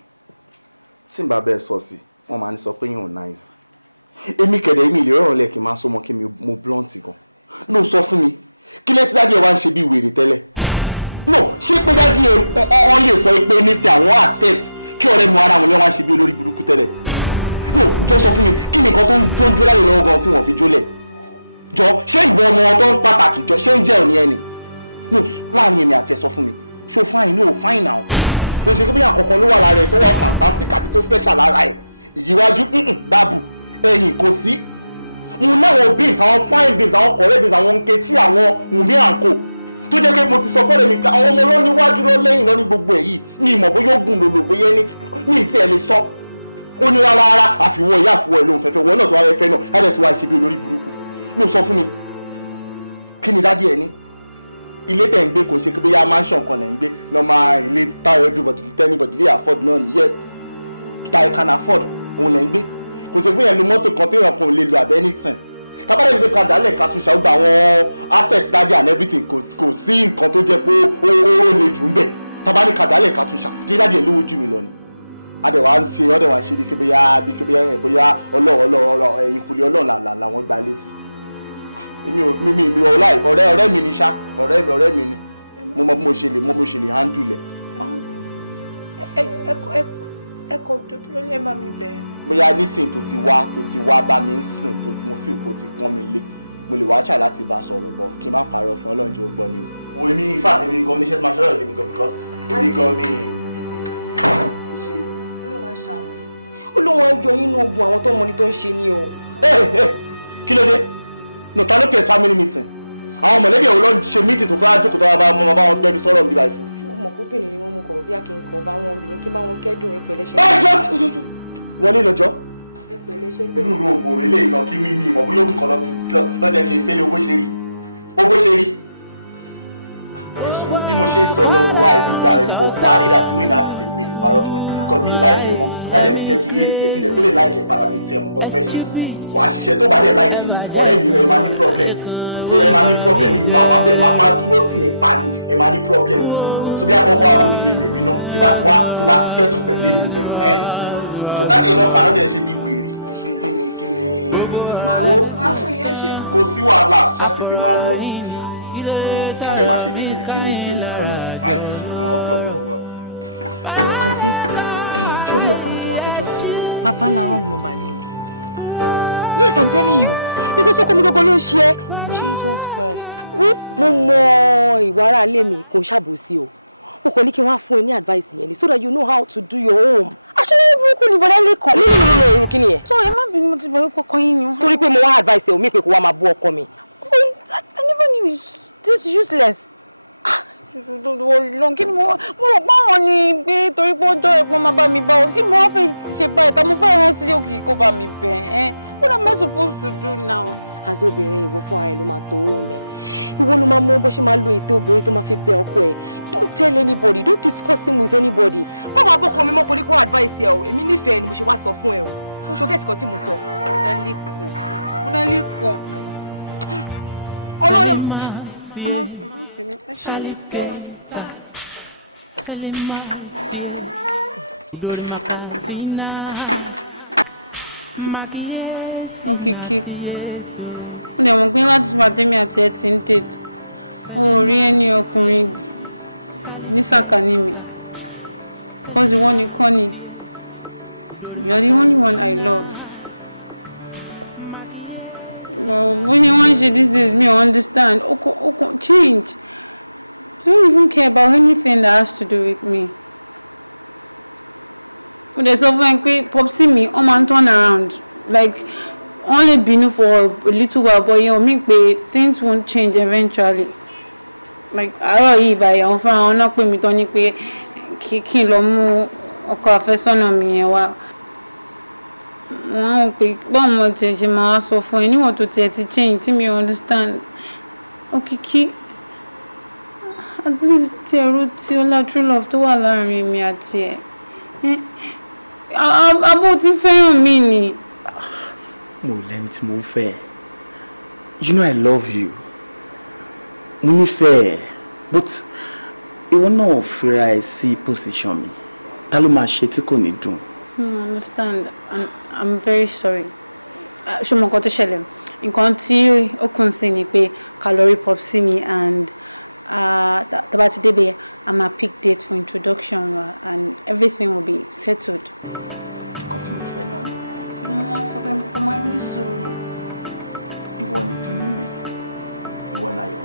tí n bá bẹ́ẹ̀ sọ sí wọ́n máa ń sọ pé yóò nice èmi kẹ̀dẹ̀ mi ìlera ọ̀rọ̀ lẹ̀ kí n máa sọ mọ́ kí mi mo blunt gan no sọ fún mi kí lẹ́tí dájú ẹ̀ wá ń ṣe bí wèrè tẹ́lẹ̀ no ṣé pé dájú ẹ̀ wọ́n lè sọ pé nísìn àwọn accept kí ọ̀rẹ́ mu ara wọn ni wọ́n ṣe bí olórí burúkú tẹ́lẹ̀ no jọ sọ fún mi kí ni nǹkan tó ń dúró láyé lọ́wọ́ gan tí wọ́n fi jólẹ̀ jọ ṣé ìwọ ọmọ tó ń pàtàkì jọ ṣé ń jẹ́ òní ẹni no láàrin èmi àti ẹ̀ sọ fún mi ṣó fine no fine now tó ṣe pé àkọ́kọ́ ló wà lára ẹ̀ tó wà fantastic àbí tó special lára ẹ̀ ìyíwájú báàbù ẹ̀yìn kò sí mo láwọn babes àwọn fine babes àwọn correct babes àwọn nkechi àwọn wùmí àǹkó tó jẹ́ pé mo ti sọ fọ́ọ̀rẹ́ mi pé àwọn ọmọ ló níwájú ló lẹ́yìn lọ ní gbogbo ẹ̀ yìí ní ìmọ̀ bóyá ogun lòlò bóyá ní ìtí ẹ̀ lè sọ ó ní rárá àfiwọ́ ìyá àfiwọ́ ẹ̀ lóun fẹ́fẹ́ wọ́n náà tó wá fẹ́ náà láti tí wàá ṣe bí olórí burúkú ní ò sọ fún mi kí ni dádì ẹ̀ ní ilé tẹ̀ ń gbé kò ṣe pé bóyá mansion kan lẹ̀ ń gbé normal ilé táwọn anybody lè afford náà ni yes that you can afford òun lẹ̀ ń gbé kò ṣe pé yẹn lo mọ́tò kan téèyàn kan ò lè lo àbẹ́ anything kábàdé ní pé ká dálẹ̀ ká tún ṣàgbà àwọn assets dájú and everything kò sí nǹkan tó jẹ́ pé ó lè jù ń bẹ̀ kábàdé ká dálẹ̀ ká tún ṣà jẹ́ dájú ẹ̀ lówó jù mí lọ ni adẹ̀wà ń ṣe bí kébéyà ọlọ́ọ̀ ẹ̀yìn kulẹ̀ ọlọ́ọ̀ làwọn gba ilé sí mi ọ̀rẹ́ mi ni ṣá ọ̀rẹ́ mi ni mo mọ bí mo ṣe lè handle ẹ kò jọ tó lé má mi bẹ̀. bóyá nísìn tó ti wá bá mi ń sìn tó ti mo fi òpó ti pọ́n mi lé mo lè wá ṣàì láti bá a sọ̀rọ̀ bọ̀ kí n má parọ́ fún Ọlọ́run jẹ́ ó gbọ́ ni o. wo èmi ifá èmi gan oníṣẹ́ tó máa ṣọ́rọ̀ tèmi gan because èmi gan mi. ó ló wọn jọ yín ní ogun àwọn tó mọ ní tó ń ṣe ni o. kí ló dé no ta ló kẹ́ family meeting àwọn mọ̀lẹ́bí ẹ̀ ló ń ṣe meeting tó fẹ́ jókòó tó wá bá wọn gbẹ́nu sọ̀rọ̀ níbi báyìí fún. obìnrin ni wọ́n mú kọ̀ bí akínkọ̀ bá wọn bínú kí bá wọn kẹ́dùn ẹ̀pẹ̀lẹ́ṣẹ́. wọlé lọ́jọ́. ẹ̀pẹ̀lẹ́ṣẹ́. irú ro òbò ilé ìgbọ̀n kí mímí ìmọ̀ bóyá ògùn kan lọ́jọ́ kí n fẹ́lẹ́ owó ṣe rí. bí mo ṣe ń sọ lọ wò wá ìdúgba rẹ̀ kò wá rí ìdá tí wọ́n ìná àti tèmi lè parọ́ fún ẹ because mi láìkẹ́ mọ́ láti ẹ̀ ti jẹ́ kí iye tiẹ̀ kí n tó lè láìkẹ́ padà mi tẹ̀ mọ́ confession wà á ṣiṣẹ́ tó bá dẹ̀ láìkẹ́ ọ̀rẹ́ mi ẹ̀ máa ní problem tó ẹ̀ máa ní problem mi máa wá bẹ́ẹ̀ máa dúró tì yẹn pa ni ẹ̀ máa ní problem tó bí àkọ́kọ́ àbójú rẹ̀ tèmi náà tí bá ti wá tó bá ti sẹ́tù pẹ̀lú èmi ẹ̀ tó dáàdì iná fàánù dẹ̀ ń ṣe bí wèrè kí ni kò sí wàhálà ṣàtẹ̀tẹ̀ máa lọ ká lè máa ṣe bí wèrè kí ni fáìn tó ṣe kan ọkọ̀ ọgbọ̀. àǹtí sórí ọkọ mi tó wá fẹjọ́ sùn bàbá ńlá wrong number ni o. Yes, I'm telling you because ọkọ mi gbogbo ló ń ṣe é. Jesus Christ. mo mọ ìwà ara ilé mi kò ṣàbòsí o mo kàn ní kí n wá fún ẹ ní advice yẹn ni so that you know how to do your home. aṣọ́lẹ̀ burúkú ni bọ́dá lè kọ́. nínú irú kí ni yẹn. so ẹ má bínú mo ti bọ̀ wípé ọkọ yín ni wọ́n. torí pé mo wá advice ẹ o mi pé kó wá máa bú ọkọ mi. I never knew this useless. Long kí ni mo rò páwọn ni pé torí pé ọjọ́ ẹ̀pọ́n máa bá mi bá wọn kí mo wá fẹ́ ṣe báyìí tá mo fẹ́ rán sí Òkìkí kó bá mi bẹ̀ ẹ́ what am I supposed to do now? as obìnrin ìwọ fún ara ẹ ló máa tó owó mẹ ìwọ ló máa mọ bó ṣe máa lo ète obìnrin tó máa fi bẹ ọkọ ẹ don't tell anybody don't discuss him with anybody. bàbá àbọ̀kọ mi mọ́ political advice ẹ o èmi nífẹ̀ẹ́ ni mo ṣe wá sọ fún ẹ o ṣọkẹ́tì kan tí mo sọ. Bọ́dálẹ́kọ̀ Ọlọ́run. Òkìkí. Mo dẹ̀ mọ̀ pé láti pàtẹ́mì àti ẹ̀ ti ń date. O ò rí ẹni ọkùnrin ní sàkání mi. Because ìwọ nìkan ni. You're the only one I love. But when you want to these days, me understand. Okay, change. I don't even care about anything that has to do with me. But there's something like Popsy me, I'm turn around. Like only been for a little while, but you know, me things won't change eventually. Like I don't buy your friend, I'm not paying me to any pay. Kí lọ mú ọkọ àfẹ́sọ́nà mi yẹn wá. Wọ́n pè báwo mo ti ṣe máa sọ fún ẹ níwọ̀n tó tiẹ̀ ti change tí mi understand. Òkìkí at least tí ẹrú tí ó lá true love tó wà láàrin mi àti ẹ̀. Abó ti fẹ́ràn mi ni. Mo lẹ́ni tí mo fẹ́. You know I love you. Mo nífẹ̀ẹ́ but ìwọ náà fira ẹ sí position mi. Ta ló máa ṣe tí kò ní dùn? I understand and I'm very sorry. Ṣé mo nǹkan tó ṣẹlẹ̀? Nǹkan tí ó kàn sí ni pé calorie pop sí mi and tá bá ti débẹ̀ a máa pick date for introduction and everything will be settled. Nǹkan tí mo fẹ́ náà ni. Mo máa sọ fẹ́ mo máa ní sùúrù. Ìwọ ni dùnnú mi. Ìwọ láyọ̀.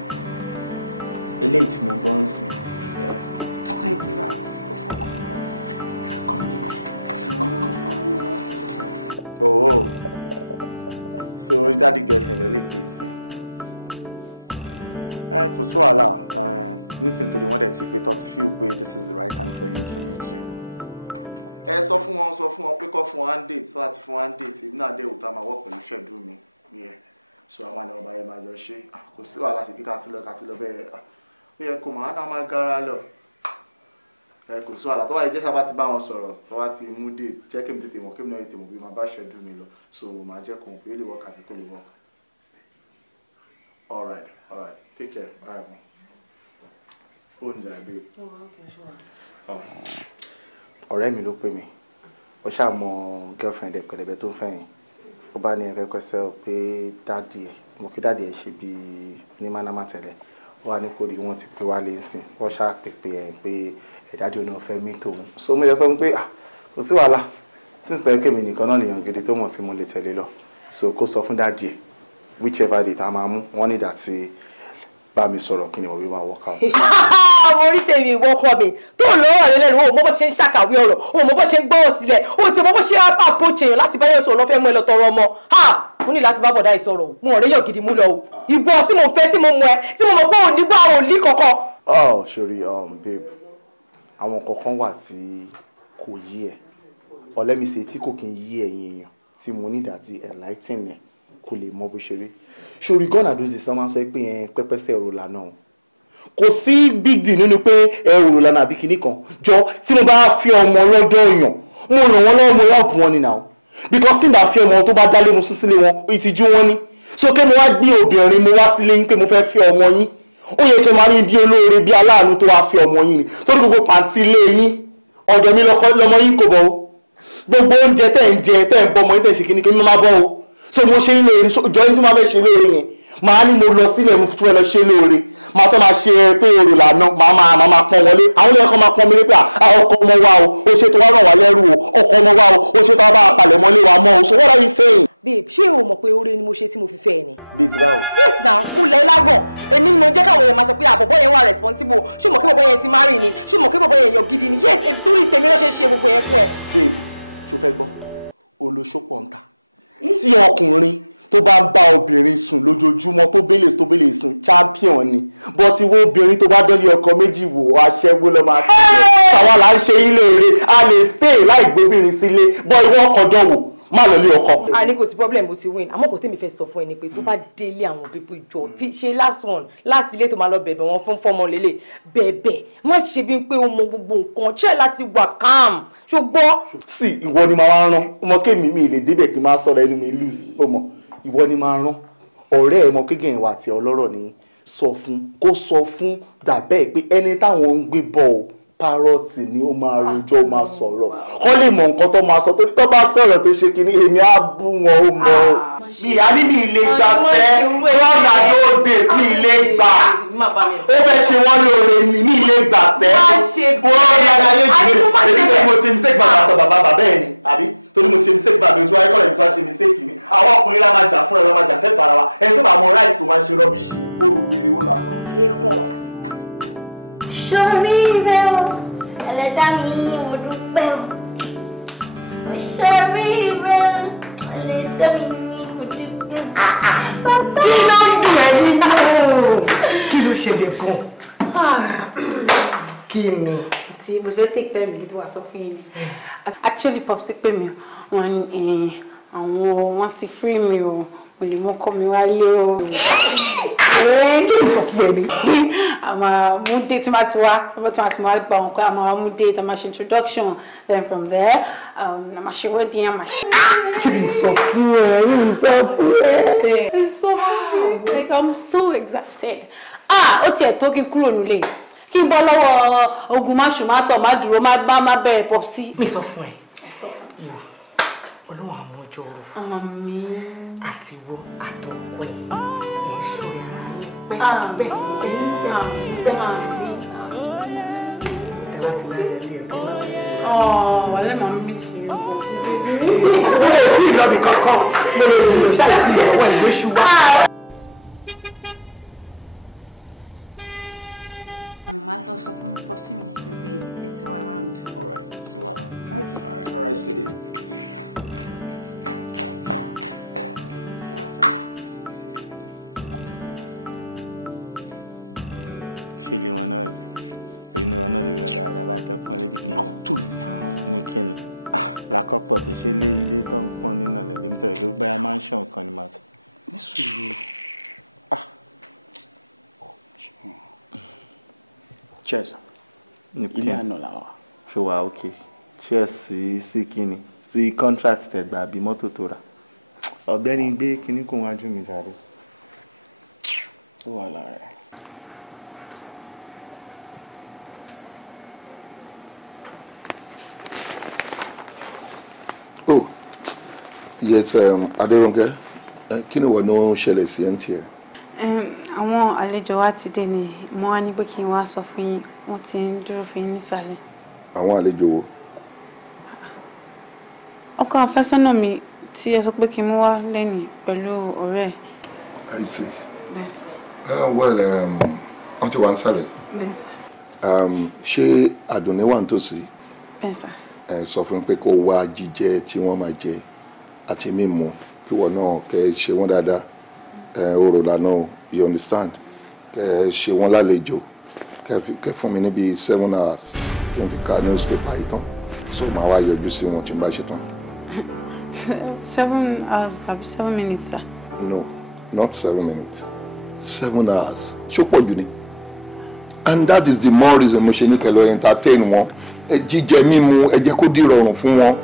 Eléyìí tí mo gbọ́ ń sìn. Quite right. Come here. Come. Oh, so daddy girlfriend lè pè é sìn. Kò sí wàhálà. Nísìnyí torí wọ́n dẹ̀ ti pé tó ti feel pé this is the right time for him to meet you. Sọ fún wọn pé kó fún one date, so àti fún one date, èmi náà dé òtá máa work pẹ̀lú schedule mi. So àwọn àna ọba yẹn máa jọ ṣe. Kò sí wàhálà ṣe bí ká ti lọ bẹ́ẹ̀. Ó yẹ kó máa máa gara lọ. Kò sí wàhálà tó wáyé jẹ́ sábà ti bá wọn sọ̀rọ̀ tó wá ti mú date jẹ́ kí n tètè mọ̀ kí n náà tètè mọ̀ bí máa bá schedule mi lọ. So máa jẹ́ kó pé ó lè work àti kó lè work. All right. Take care. Bye. Oúnjẹ àgbẹ̀. Ọ̀rẹ́ mi ló pè mí. Ó ṣáà mọ girlfriend ẹ̀ pẹ̀lẹ́bẹ̀ tó ń fẹ̀yìn. Ó bá ní ẹ̀fẹ́ kọ́sẹ́ pé dáàdì ẹ̀ mo kí dáàdì ẹ̀ ṣe bí onímọ̀nàmọ́ tẹ̀lẹ̀. Ó wá ní kó rí wọ́n ti pé wá lé nsìn. Wọ́n ṣáà pèpè ẹ̀ pé dáàdì ò náà fẹ́ mí tòun. So mo yẹ sọ pé kò sí wàhálà. Since tẹ̀ kémi nìkan náà lèèyàn gidi tó mọ̀ tí mo lè tẹ̀lé lọ. So kó sọ fún dáàdì ẹ̀ whichever day tá a máa mú wọ́n ní dàtí bá mi sọ̀rọ̀ kí ni mo bí máa work out. Mo rí tèmi ìwọ́kọ̀ mi tó lọ́rọ̀ rẹ lẹ́nu o mọ bó ṣe ń ṣàkàwé ọ̀rọ̀ o mọ bó ṣe ń gbọ́rọ̀ sílẹ̀ o sì mọ bó ṣe approach èèyàn láti báyọ̀ sọ̀rọ̀ lọ́fẹ́ mú ẹ lọ tọrọ ọmọ mo ní láti bá bọ̀dá ìsọ̀rọ̀ o mo ọ̀rẹ́ yọ̀ gidi mú lọ o ìwọ tí mo fẹ́ tí mo mọ ẹ tí mo mọ̀ pé ò ní gbọ́ àwọn òlí kankan. Sori babe àwọn kankan wà tí kò yí ẹ ọ̀lẹ́mìsẹ̀ tí kò kí ń yí ẹ̀yin èèyàn tí mo ní dàtí enlighten ẹ kò lè mọ bó ṣe rí sori gọ́nà dóòsì sọ máa ń sọ pé pẹ́pẹ́sẹ̀ ọ̀rọ̀ lànà o kò sí big deal nínú pé ọ̀rọ̀ lànà àbí kinní kan jọ tí mo bá fi ọmọ lọ́dọ̀ èèyàn mo ràn wọ́n lọ́wọ́ mo help wọn ni now because tí n bá fi ọmọ tó bá dálé mo sún sílé wọn ìtìjú wọn ni so kí mo wá gbé obìnrin mo wá sílé yín pé mo fẹ́ fi ọmọ yín ó yẹ kí n máa rí bí olóore bí aláàánú tó wá fi ọmọ yín ni torí gbogbo pàǹtí ilé yín ọ̀dọ̀ mi lọmọ yín kò bọ̀ o gbogbo oúnjẹ tẹ̀ ń jẹ tẹ̀ ń bọ́ ọmọ yín tẹ̀ ń ṣe kíní kí n má bọ́ o so mo ṣe ń lóore jọ ní tí mo fẹ́ ṣe lóore yẹn màá ní mo lọ sílẹ̀ mo fún ẹ lọ ṣe lóore màá tó máa ṣe pé orò lànà màá máa pọ́n wọlé àwọn ilé ẹ̀kọ́ máa pọ́n mi lé pé ọkọ ọmọ wa o ó ṣe tó wá ràn wá lẹ́rù o ọkọ ọmọ wa o ó ṣe tó wá bá a palẹ̀ mọ́lé wa mọ́ o so what are you saying. babe ṣé o mọ̀ pé oore ni mo ṣe tí mo fi fẹ́ ẹ ni. bíi ti báwo. yes na mo lẹ lágàn èmi ni mo jẹ́ káwọn èèyàn máa sọ pé àbọ̀bọ̀ yẹn wà responsible ṣé o mọ̀ pé bọ̀bọ̀ yẹn ti marry ni ṣé o mọ̀ pé bọ̀bọ̀ yẹn yàn gidi ni yes èmi torí tèmi náà ṣe ṣe gbogbo yẹn fún ẹ. babe ṣó fẹ́ gbọ́ olóṣòpọ̀ ń ta tí ọkùnrin tó bá ń bá obìnrin sùn lójoojúmọ́ tó bẹ́lẹ̀ sùn champion ni bọ́ ti wo obìnrin tó bá dọ́lé ọkọ méjì wò aṣẹ́gbó lọ́ máa tẹ̀lé tàwa là ń ṣe ilé rẹ̀ a lè stay láì gbóbìnrin sílé bọ́ ìwọ ọkọ̀ dánwò má lọ lé ọkọ. a ní kò sí problem mo ti win àmọ́ kò tèmi fẹ́ sọ fún ẹ ni pé tó bá délé àwọn pípọ̀ ìjọ ṣe last one láti ilé tó máa lọ bẹ̀bẹ̀ wọn fún fọ́mọ lélẹ̀ bẹ̀bẹ̀ má ṣe bí pé o mọ gbogbo nǹkan ṣe láti wà calm ṣùgbọ́n. sí ìwọ ni màá wá rán ọmọ kémi mi lè débẹ̀ kí n máa sọ̀rọ̀ ẹnu mi loose ó mọ̀ ìwọ ni máa rán ọ̀rẹ́ ẹ̀ mọ kéèyàn wà tí ọlọ́rọ̀ ní sọ fún kó sọ fún dàbẹ́ pé ẹni táwọn ń gbé bọ̀ ọ́ párọ̀tì ni ó máa rojọ́ ó máa sọ̀rọ̀ kọ́ lè mọ nǹkan tó máa sọ torí tó bá sọ̀rọ̀ tó ṣe kínní èmi á bú wọn ó mọ mi àní mi ilé gbà sẹ́ rọ́nà those days ní ilé gbà ó fẹ́ ṣe wọ́n lóore ní ní ilé gbà sẹ́ wọ́n rí aláyé jù mí èyí tó mo ṣe mistake bàbá àtọ̀ bàbá ẹ̀ ni àbí torí mo ṣe mistake bàbá ètò ayékọ́lẹ̀ mi tó wá ṣe mistake mi àwọn ọkùnrin lá máa jà fún ẹ lọ́ máa jà fẹ́ para wa ẹni tó bá mọ rights tó máa ṣe rọ́bìṣì gbòòrò wèrè wọ́n lánàá. Ṣoríire o, ẹlẹ́dàá mi mo dúpẹ́ o. Ṣoríire o, ẹlẹ́dàá mi mo dúpẹ́ o. Kí ló ń dùn ẹ́ nínú? Kí ló ṣẹlẹ̀ gan? Kí ni? Tí mo fẹ́ take time yìí tó wà sọ fún yín. Actually Popsi pè mí wọ́n ní àwọn wọ́n ti free mi o, mo lè mú ọkọ mi wálé o. Kí ló sọ fún ẹ ní? Àmà mú date tí máa ti wá gba wọn kọ́ àmà mú date àmà ṣe introduction then from there àmà ṣe wedding àmà ṣe. Kí ló sọ fún ẹ? Kí ló sọ fún ẹ? It's so funny. Like I'm so excited. Ó tiẹ̀ tó kí n kúrò nílé kí n bọ́ lọ́wọ́ ogun máṣù má tọ̀ má dúró má bẹ̀rẹ̀ Popsi. Mi sọ fún ẹ. Ọlọ́run àwọn ọjọ́ ọ̀rọ̀ àti wo àtọ̀kọ́ ẹ̀ wọ́n ṣọ́ra pẹ́ láti bá yẹ lé ẹ̀kọ́. Wàlẹ́ màá ń bí ṣe é bọ̀. Ó lè tí ì lọ́bì kankan mo lè lò ṣáà tí ìyàwó ẹ̀ ló ṣùgbọ́n. Màá lọ sọ fún Popsi mi ti pé it's around. All right, so what? Okay. All right, sweetie. ṣe lè wọn náà rí orí ni wọn náà lè rí ọ̀dà àdàbà ìtọ́kùn ẹlẹ́dì kìnìún ní kíni lákọ́pọ̀ tó ṣe lé ilé tó ń pọ́n nínú ọ̀lẹ́lẹ́ nítorí pé báyà máa ń ṣàn kan ní màtí. ní sùúrù cheers ilé àná làwà. ṣé wàá ok cheers sí kíni sí contract tẹ̀gbà àbí mọ́tò tó rà ọ̀gbẹ́ni gbé kíní kó wájú mi jàre. ó wà lára ẹ̀. Oh, yes, Adérónkẹ́, kí ni wọ́n ní ṣẹlẹ̀ sí ẹ̀ ń tiẹ̀? Àwọn àlejò wa ti dé ni mo wá ní pé kí n wá sọ fún yín wọ́n ti ń dúró fún yín nísàlẹ̀. Àwọn àlejò wo? Ọkọ àfẹ́sọ́nà mi tí ẹ sọ pé kí n mú wá lẹ́nìí pẹ̀lú ọ̀rẹ́ ẹ̀. I see. Well, wọ́n ti wá ń sàlẹ̀. Ṣé Àdùnní wà nítòsí? Bẹ́ẹ̀ sà. Sọ fún pé kó wá jíjẹ tí wọ́n máa jẹ àti mímu kí wọ́n náà kẹ́ ṣe wọ́n dáadáa. Ọ̀rọ̀ lànà you understand? Kẹ́ ṣe wọ́n lálejò kẹ́ fún mi níbi 7 hours kí n fi ka newspaper yìí tán so màá wá yọjú sí wọn tí n bá ṣe tán. 7 hours tàbí 7 minutes sir. No, not 7 minutes. 7 hours. Ṣó pọ̀ jù ni? And that is the more reason mo ṣe ní kẹ́ lọ entertain wọn. Jíjẹ mímu ẹ jẹ́ kó di rọrùn fún wọn.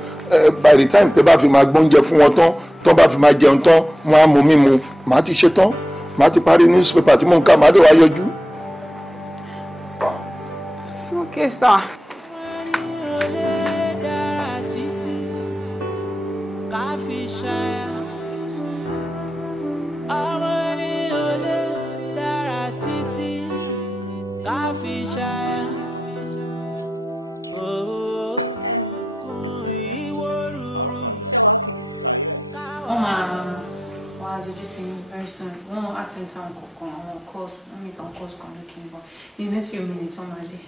By the time tẹ́ bá fi máa gbóúnjẹ fún wọn tán bá fi máa jẹun tán wọ́n á mu mímu màá ti ṣe tán màá ti parí newspaper tí mò ń kà màá dé wá yọjú. Okay sir. Okay. Yeah. Wọ́n á dojú sí very soon. Wọ́n attend some calls. Wọ́n make some calls come looking but in the next few minutes wọ́n máa dé.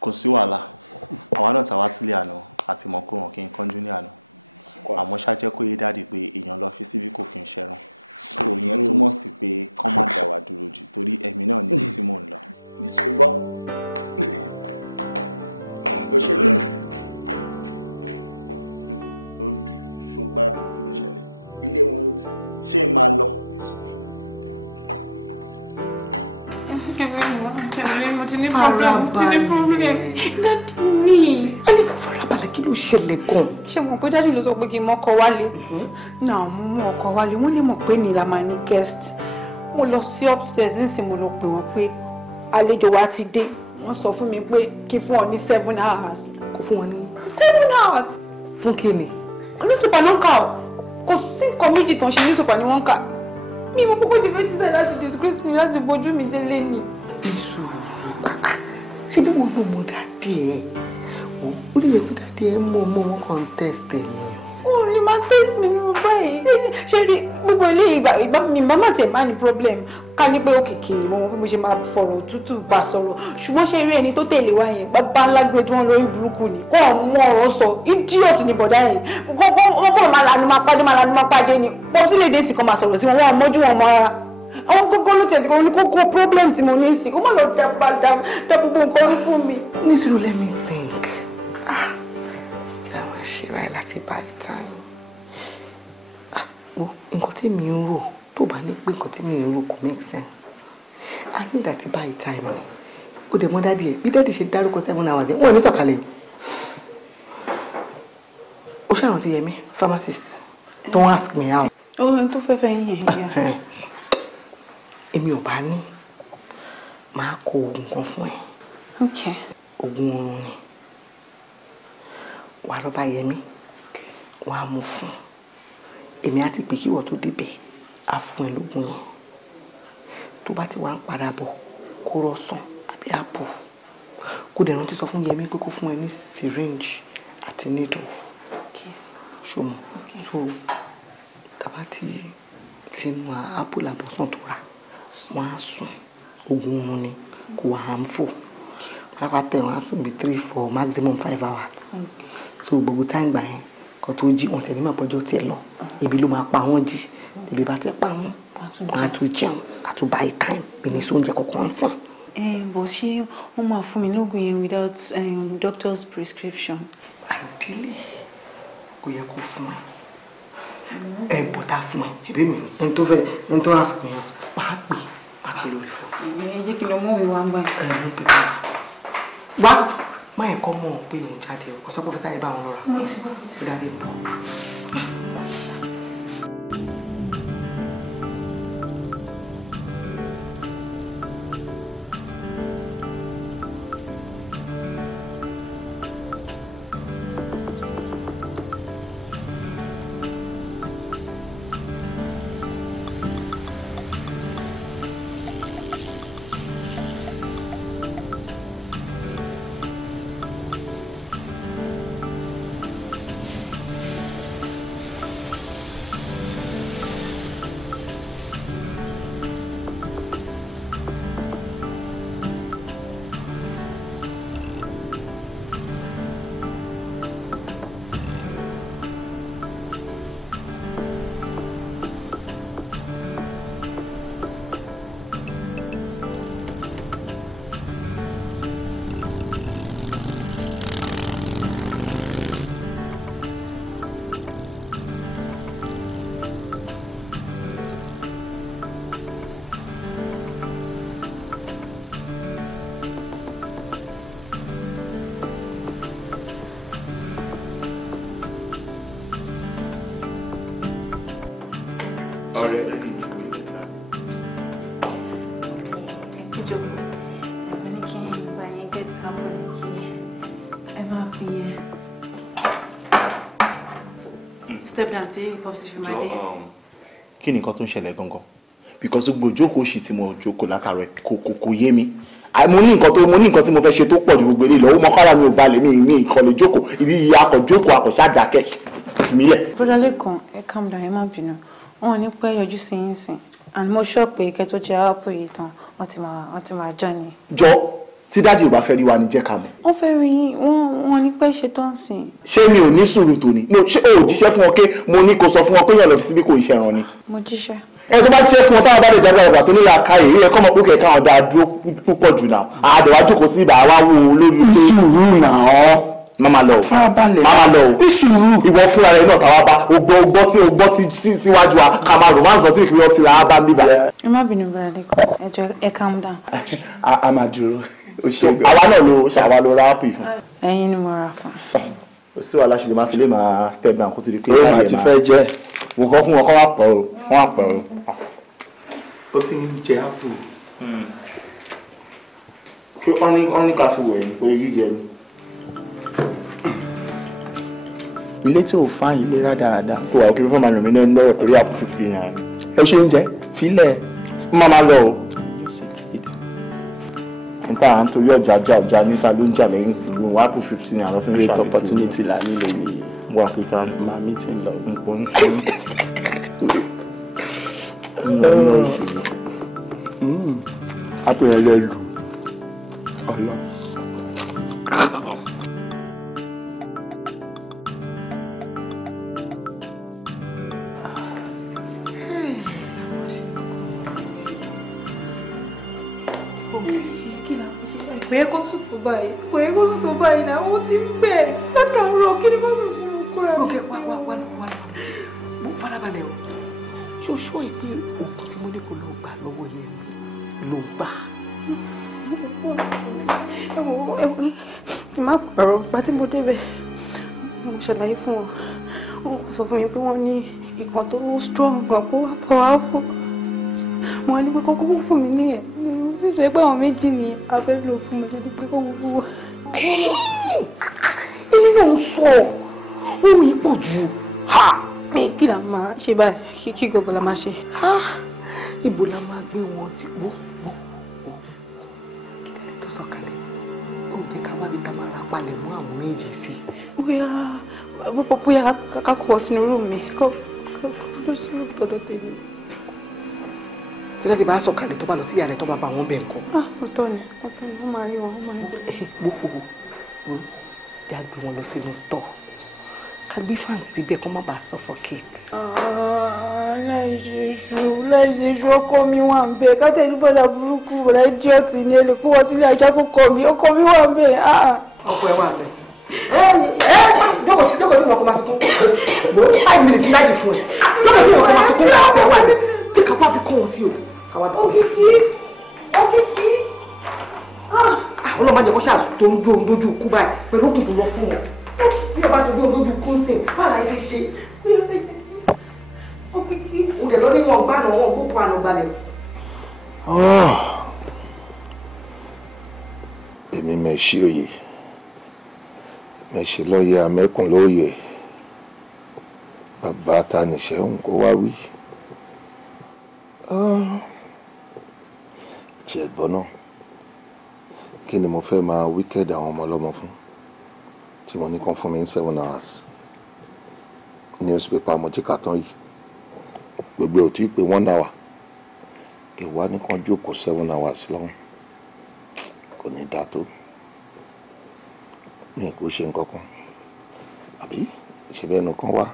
Kò sí wàhálà àwa náà ta wá sílé àná àti mọ̀ pé wọn kì í kánjú ní àná àmọ́ ṣáájẹ́ kó yé dáàdì pé èèyàn lọ fi síbí kò kì í ṣẹran so ìyẹn túmọ̀ sí pé kán má dá wa dúró jù torí ẹ̀mí náà níbi tí mò ń lọ. ṣùgbọ́n ló ṣe bẹ̀rẹ̀. ṣùgbọ́n kí ló ṣẹlẹ̀ ilé wọn ló ti. ṣé máa lọ. Mo ti ní problem. Dádì mi. A ní farabalẹ̀ kí ló ṣẹlẹ̀ gan. Ṣé mo pé dádì ló sọ pé kí n mọ́kọ wálé? Náà mo mú ọkọ wálé. Wọ́n lè mọ̀ pé ní la máa ní guest. mo lọ sí upstairs nísìnyí mo lọ pè wọ́n pé àlejò wa ti dé wọ́n sọ fún mi pé kí fún wọn ní 7 hours. Kò fún wọn ní 7 hours. Fún kí ni? Newspaper ló ń kà ó kò sí nǹkan méjì tó ń ṣe newspaper ni wọ́n ń kà mi mo kókó ti fẹ́ dísẹ́ láti disgrace mi láti bójú mi jẹ́ lẹ́ni. Ṣé bí wọn náà mọ dáadé ẹ ó lè yẹ kó dáadé ẹ mọ ọmọ wọn contest ẹ ni. ó ní máa test mi ní mo báyìí ṣé rí gbogbo ilé ìgbà mi bá má tiẹ̀ má ní problem ká ní pé ó kìkìrì mo mọ bí mo ṣe máa fọ̀rọ̀ tútù bá sọ̀rọ̀ ṣùgbọ́n ṣé rí ẹni tó tẹ̀lé wá yẹn bàbá ńlágbé tí wọ́n lórí burúkú ni kó àwọn mú ọ̀rọ̀ sọ idiot ni bọ̀dá yẹn wọ́n kọ́ máa lanu máa pàdé ni pọ̀ sí lè dé sí kan máa sọ̀rọ̀ sí wọn wọ́n mọ́jú wọn mọ́ra àwọn gógó ló tẹ̀sí kan ní kókó problem tí mo ní sí kó má lọ dá gbogbo nǹkan fún mi. Nísìrò let me think kí la máa ṣe báyìí láti bá ìta yín nǹkan tí mi ń rò tó bá ní pé nǹkan tí mi ń rò kò make sense a ní ìdá tí bá ìta ìmọ̀ ni ó dẹ̀ mọ́ dádì ẹ̀ bí dádì ṣe dárúkọ 7 hours yẹn wọ́n ní sọ̀kalẹ̀ ó ṣàrántí Yẹmí pharmacist don't ask me out. ohun tó fẹ́ yín yẹn. Èmi ò bá ní máa kó oògùn kan fún ẹ. Okay. Oògùn oorun ni wà lọ bá Yẹmí wà á mú fún èmi àti pé kí wọ́n tó débẹ̀ á fún ẹ lóògùn yẹn tó bá ti wá ń padà bọ̀ kó rọ̀sán àbí àpò kó dẹ̀ rántí sọ fún Yẹmí pé kó fún ẹ ní syringe àti needle ṣòmù so tàbá ti finú àpò làbọ̀sán tó rà wọ́n á sùn oògùn oorun ni kò wà harmful pátápátá wọ́n á sùn bí 3-4 maximum 5 hours so gbogbo táǹgbà yẹn kan tó jí wọn tẹ̀lé mọ̀pọ̀jọ́ tiẹ̀ lọ ebi ló máa pa wọ́n jí ebi bá ti pa wọ́n wọ́n á tún jẹun àtúbà time mi ní sóúnjẹ kọ̀ọ̀kan sàn. Bó ṣé wọ́n máa fún mi lóògùn yẹn without doctor's prescription. Ideally kò yẹ kó fún ẹ bọ̀dá fún ẹ ẹbí mi ẹni tó ask me máa pè lórí fún ẹ jẹ́ kí n lọ mú ìwà ń bá ẹ. ló pè é wá má yẹn kọ́ mọ̀ pé òun jáde ọ̀sán pọ́fẹ́sà yẹn bá wọn lọ́ra ó dáadé bọ̀. Step down tí popsi fi máa dé. Kí ni nǹkan tó ń ṣẹlẹ̀ gangan? Because gbogbo jókòó ṣì tí mo jókòó látàrọ kò yé mi. Mo ní nǹkan tí mo fẹ́ ṣe tó pọ̀ ju gbogbo eléyìí lọ. Ó mọ kára mi ò balẹ̀ mi ìkọlẹ̀ jókòó. Ibi akọ̀jókòó akọ̀ṣà dákẹ́. Fìmílẹ̀. Brother Lekan, ẹ calm down, ẹ má bínú. Wọn ò ní pẹ́ yọjú sí yín sìn. And mo sọ pé kẹ́ tó jẹ ápù yìí tán, wọ́n ti máa jọ ni. Jọ tí dáàdì ò bá fẹ́ rí wa ní jẹ́ ká mọ̀. Wọ́n fẹ́ rí wọn ní pẹ́ ṣe tó ń sìn. Ṣé mi ò ní sùúrù tó ni? Ṣé o ò jíṣẹ́ fún wọn pé mo ní kó sọ fún wọn pé yàn lọ síbí kò iṣẹ́ ẹran ni? Mo jíṣẹ́. Ẹ tó bá jíṣẹ́ fún wọn táwọn bá lè jáde àgbà tó nílò àká èyí ẹ kọ́ mọ̀ pé kẹ̀kẹ́ àwọn dáa dúró púpọ̀ jù náà. Àdèwà jókòó sí ibà wá wo lórí pé. Ìṣòro náà. Mama lọ. Farabalẹ̀. Mama lọ. Ìṣòro. Ìwọ fúnra rẹ̀ náà tàwa bá ogbọ́ tí síwájú wa ká máa romance lọ tí ìkìlọ̀ ti là á bá ń bíbá. Ẹ má bínú Brother Lekan, ẹ jọ̀ọ́ ẹ calm down. A máa dúró. Àwa náà ló ṣàwa ló ra ápù fún. Ẹ̀yin ni mo ra fún. Kò sí wàhálà ṣe lè máa fi lè máa step down kó tó di pé. Ó máa ti fẹ́ jẹ́. Wò kọ́ fún wọn kọ́ wá pọ̀ o. ó ti ń jẹ apple. ṣé wọ́n ní ká fi wọ̀nyí pé jíjẹ ni. ilé tí ò fáyín ilé rádaràda. tó wà ó kí ló fẹ́ máa lò mí lẹ́nu lọ́wọ́ torí àpò fífi náà. ẹ ṣe oúnjẹ fílẹ̀. máa lọ o. níta à ń torí ọjà níta ló ń jà lẹ́yìn ìlú wa àpò 15 naira lọ fún great opportunity là nílò ní wà kíkà máa meeting lọ. nǹkan àpò yẹn lè lù ọlọ. kò yẹ kó sùn tó báyìí kò yẹ kó sùn tó báyìí náà ó ti ń bẹ̀ látàárọ̀ kí ni má mi fún un kúrò. Rónkẹ́ wá mo farabalẹ̀ o ṣoṣo ìpín oògùn tí mo ní kó lọ gbà lọ́wọ́ yẹn ló gbà. kí n má pẹ̀rọ ìgbà tí mo débẹ̀ mo ṣàlàyé fún wọn wọ́n sọ fún mi pé wọ́n ní ìkan tó strong gan kó wá powerful mo wá ní pé kókó fún mi nìyẹn sísè pé àwọn méjì ni a fẹ́ lò fún mi lórí pé kó gbogbo. ilé náà ń sọ ohun ìpọ̀ jù. kí la máa ṣe báyìí kí gbogbo la máa ṣe. ibo la máa gbé wọn sí gbogbo tó sọ̀kalẹ̀ ó jẹ́ ká wábi ká máa ra palẹ̀ mọ́ àwọn méjì sí. bóyá ká kó wọ sínú rúùmù mi kó lọ sí rúùmù tọ̀dọ̀ tèmi. tí wọ́n ti bá sọ̀kalẹ̀ tó bá lọ sí yàrá tó bá bá wọn bẹ̀ nǹkan. ọ̀tọ̀ ni wọ́n máa rí wọn wọ́n máa rí wọn. gbogbo já gbé wọn lọ sínú store ká gbé fan síbẹ̀ kó má bàa suffocate. láìṣeṣu ọkọ mi wà ń bẹ kátẹ́lú bọ́dà burúkú bọ́dà idiọ́tì ni èlé kó wọ́n sílé ajá kó ọkọ mi wà ń bẹ. ọkọ ẹ wà ń bẹ. jókòó tí wọn kò máa sunkún 5 minutes láì fún ẹ jókòó tí wọn kò máa sunkún ọkọ ẹ wà ń bẹ kí ká wá bí kọ́ wọn sí o. Òkìkí ọlọ́mọdé kọ́ ṣáà tó ń jó ń dojú kú báyìí pẹ̀lú òkùn tó lọ fún wọn bí ọba tó gbé ń dojú kú sí báà láì fi ṣe. Òkìkí oúnjẹ lọ ní wọn gbá náà wọn gbókò àná balẹ̀. èmi mẹ̀ṣí òye mẹ̀ṣí lọ́yẹ amẹ́kùn lóye bàbá ta nìṣẹ́ ń kó wá wí. tí ẹ gbọ́ náà kí ni mo fẹ́ máa wíkẹ́ẹ̀dì àwọn ọmọ ọlọ́mọ fún tí mo ní kàn fún mi ní 7 hours newspaper mo ti kà tán yìí gbogbo ò tí ì pé 1 hour ìwà nìkan jókòó 7 hours lọ́hùn kò ní dáa tó mi kò ṣe nǹkan kan àbí ìṣẹ̀lẹ̀ ẹnu kan wá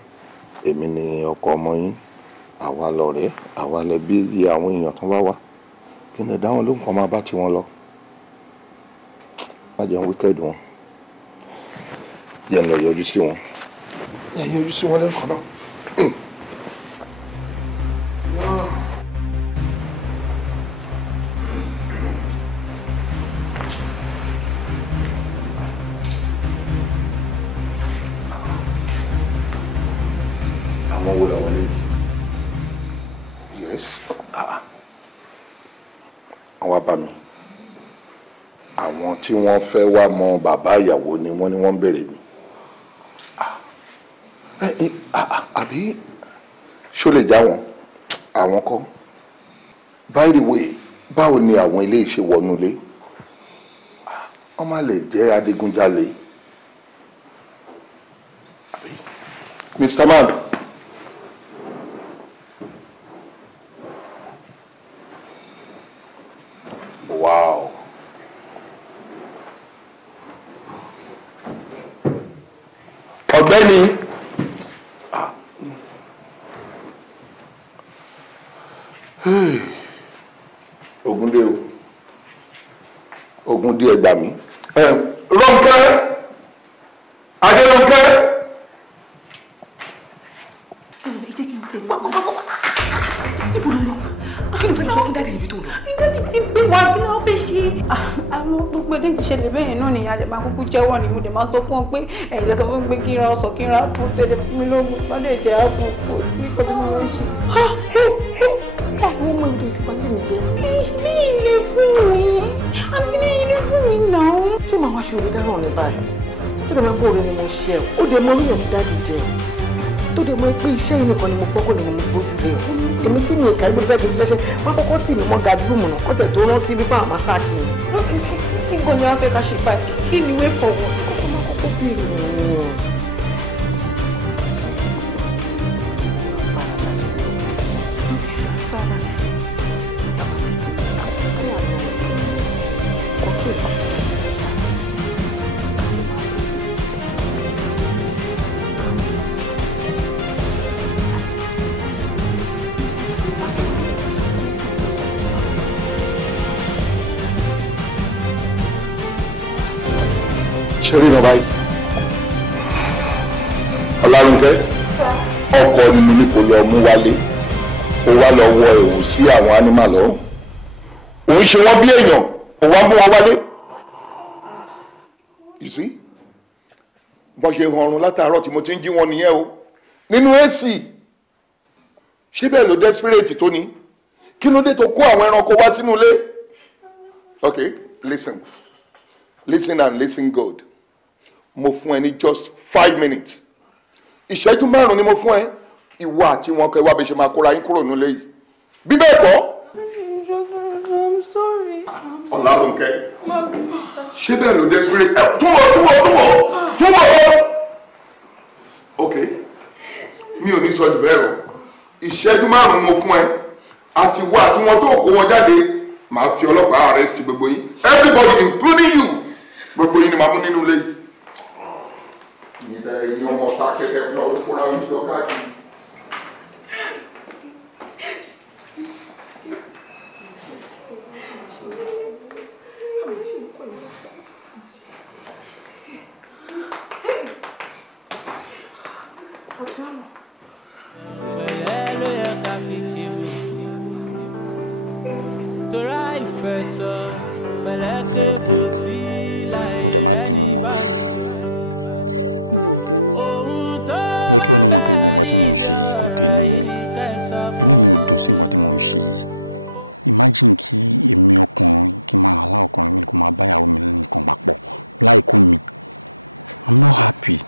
èmi ni ọkọ ọmọ yín àwa lọ̀rẹ́ àwa lẹbí iye àwọn èèyàn tó bá wá kí ni dáwọn ló ń kọ́ máa bá tiwọn lọ má jẹun wíkẹ́ẹ̀dì wọn jẹ́ ń lọ yọjú sí wọn jẹ́ yọjú sí wọn lẹ́ẹ̀kan náà. àwọn wo làwọn lè yes àwọn bá mi àwọn tí wọ́n fẹ́ wá mọ bàbá ìyàwó ni wọ́n ní wọ́n ń béèrè mi àbí ṣó lè já wọn àwọn kọ́ by the way báwo ni àwọn ilé ìṣe wọnú ilé wọ́n má lè jẹ́ adigunjalè àbí Mr. Man. Wow. Ọ̀gbẹ́ni. Ògúndé o. Ògúndé ẹ gbà mí. Rónkẹ́. Adérónkẹ́. ibo ló lọ kí ló fẹ́ sọ fún dáàdì níbi tó lọ. dáàdì ti gbé wa kí ló fẹ́ ṣe. àwọn gbogbo ẹdẹ ti ṣẹlẹ̀ bẹ́ẹ̀ náà nìyá rẹ̀ máa kúkú jẹ́wọ́ ni mo dẹ̀ máa sọ fún ọ pé ẹ̀yin lọ sọ fún mi pé kí n ra ọsàn kí n ra àpò tẹ̀lé fún mi lóògùn bá dẹ̀ jẹ́ àpò kò sí pẹ̀lú mi wọ́n ṣe. wọ́n mọ ìdí ìtìpá ní ìjẹ́. Bí ilé fún mi. Àǹtí ní ilé fún mi náà. Ṣé màá wá ṣe òde dáná ní báyìí? Tó dẹ̀ máa kó orin ni mo ṣe ẹ̀. Ó dẹ̀ mọ orí ẹ̀ ní dáàdì jẹ. Tó dẹ̀ mọ pé iṣẹ́ yìí nìkan ni mo gbọ́kọ̀ nínú mi bó ti dé. Èmi tí mi ìka ẹgbẹ́ fẹ́ kí n ti lẹ́sẹ̀ máa kọ́kọ́ tì mí mọ́ gadrúmù náà kọ́tẹ̀ tó rántí bí fáwọn máa sáà kì í. Níbo ni wọ́n fẹ́ ká ṣe pàdé? Kí ni wé fọ̀ wọ́n? Ọmọ kọ́kọ́ bí ìrìn. ṣeré náà báyìí Ọlárúnkẹ́ ọkọ ni mo ní kó lọ mú wálé kó wá lọ wọ ẹ̀wù sí àwọn ánímà lọ́rùn òun ṣe wọ́n bí èèyàn kó wá mú wọn wálé you see bọ́n ṣe hànrun látàárọ̀ tí mo ti ń jí wọn nìyẹn o nínú AC ṣé bẹ́ẹ̀ ló desperate tó ní kí ló dé tó kó àwọn ẹranko wá sínú ilé okay listen and listen good mo fún ẹ ní just 5 minutes ìṣẹ́jú 5 ni mo fún ẹ ìwọ àti wọn kẹ wá bí ṣe máa kóra yín kúrò nílé yìí bí bẹ́ẹ̀ kọ́. I'm sorry. Ọlárúnkẹ́ ṣé bẹ́ẹ̀ ló desperate túwọ̀ ok mi ò ní sọ jù bẹ́ẹ̀ rọ ìṣẹ́jú 5 mo fún ẹ àti wọ àti wọn tó kó wọn jáde màá fi ọlọ́pàá arrest gbogbo yín everybody including you gbogbo yín ni màá mú nínú ilé yìí. Ilẹ̀ ẹ̀yin ọmọ ta kẹ́kẹ́ fún ọdún kóra yín lọ káàkiri. Hello, babe. Mo dẹ̀ má bínú náà. Mi ò bínú. Ó yẹ kí wọ́n mọ̀ pé gbogbo nǹkan tí mò ń ṣe yìí kò dé inú mi. Inú mi ò dùn sí nǹkan tí mò ń ṣe yìí. Imagine kí èmi ọkùnrin kí n máa alá ọkùnrin mi kó máa báyàwó mi nǹkan papọ̀ láìkú mi. I'm not happy.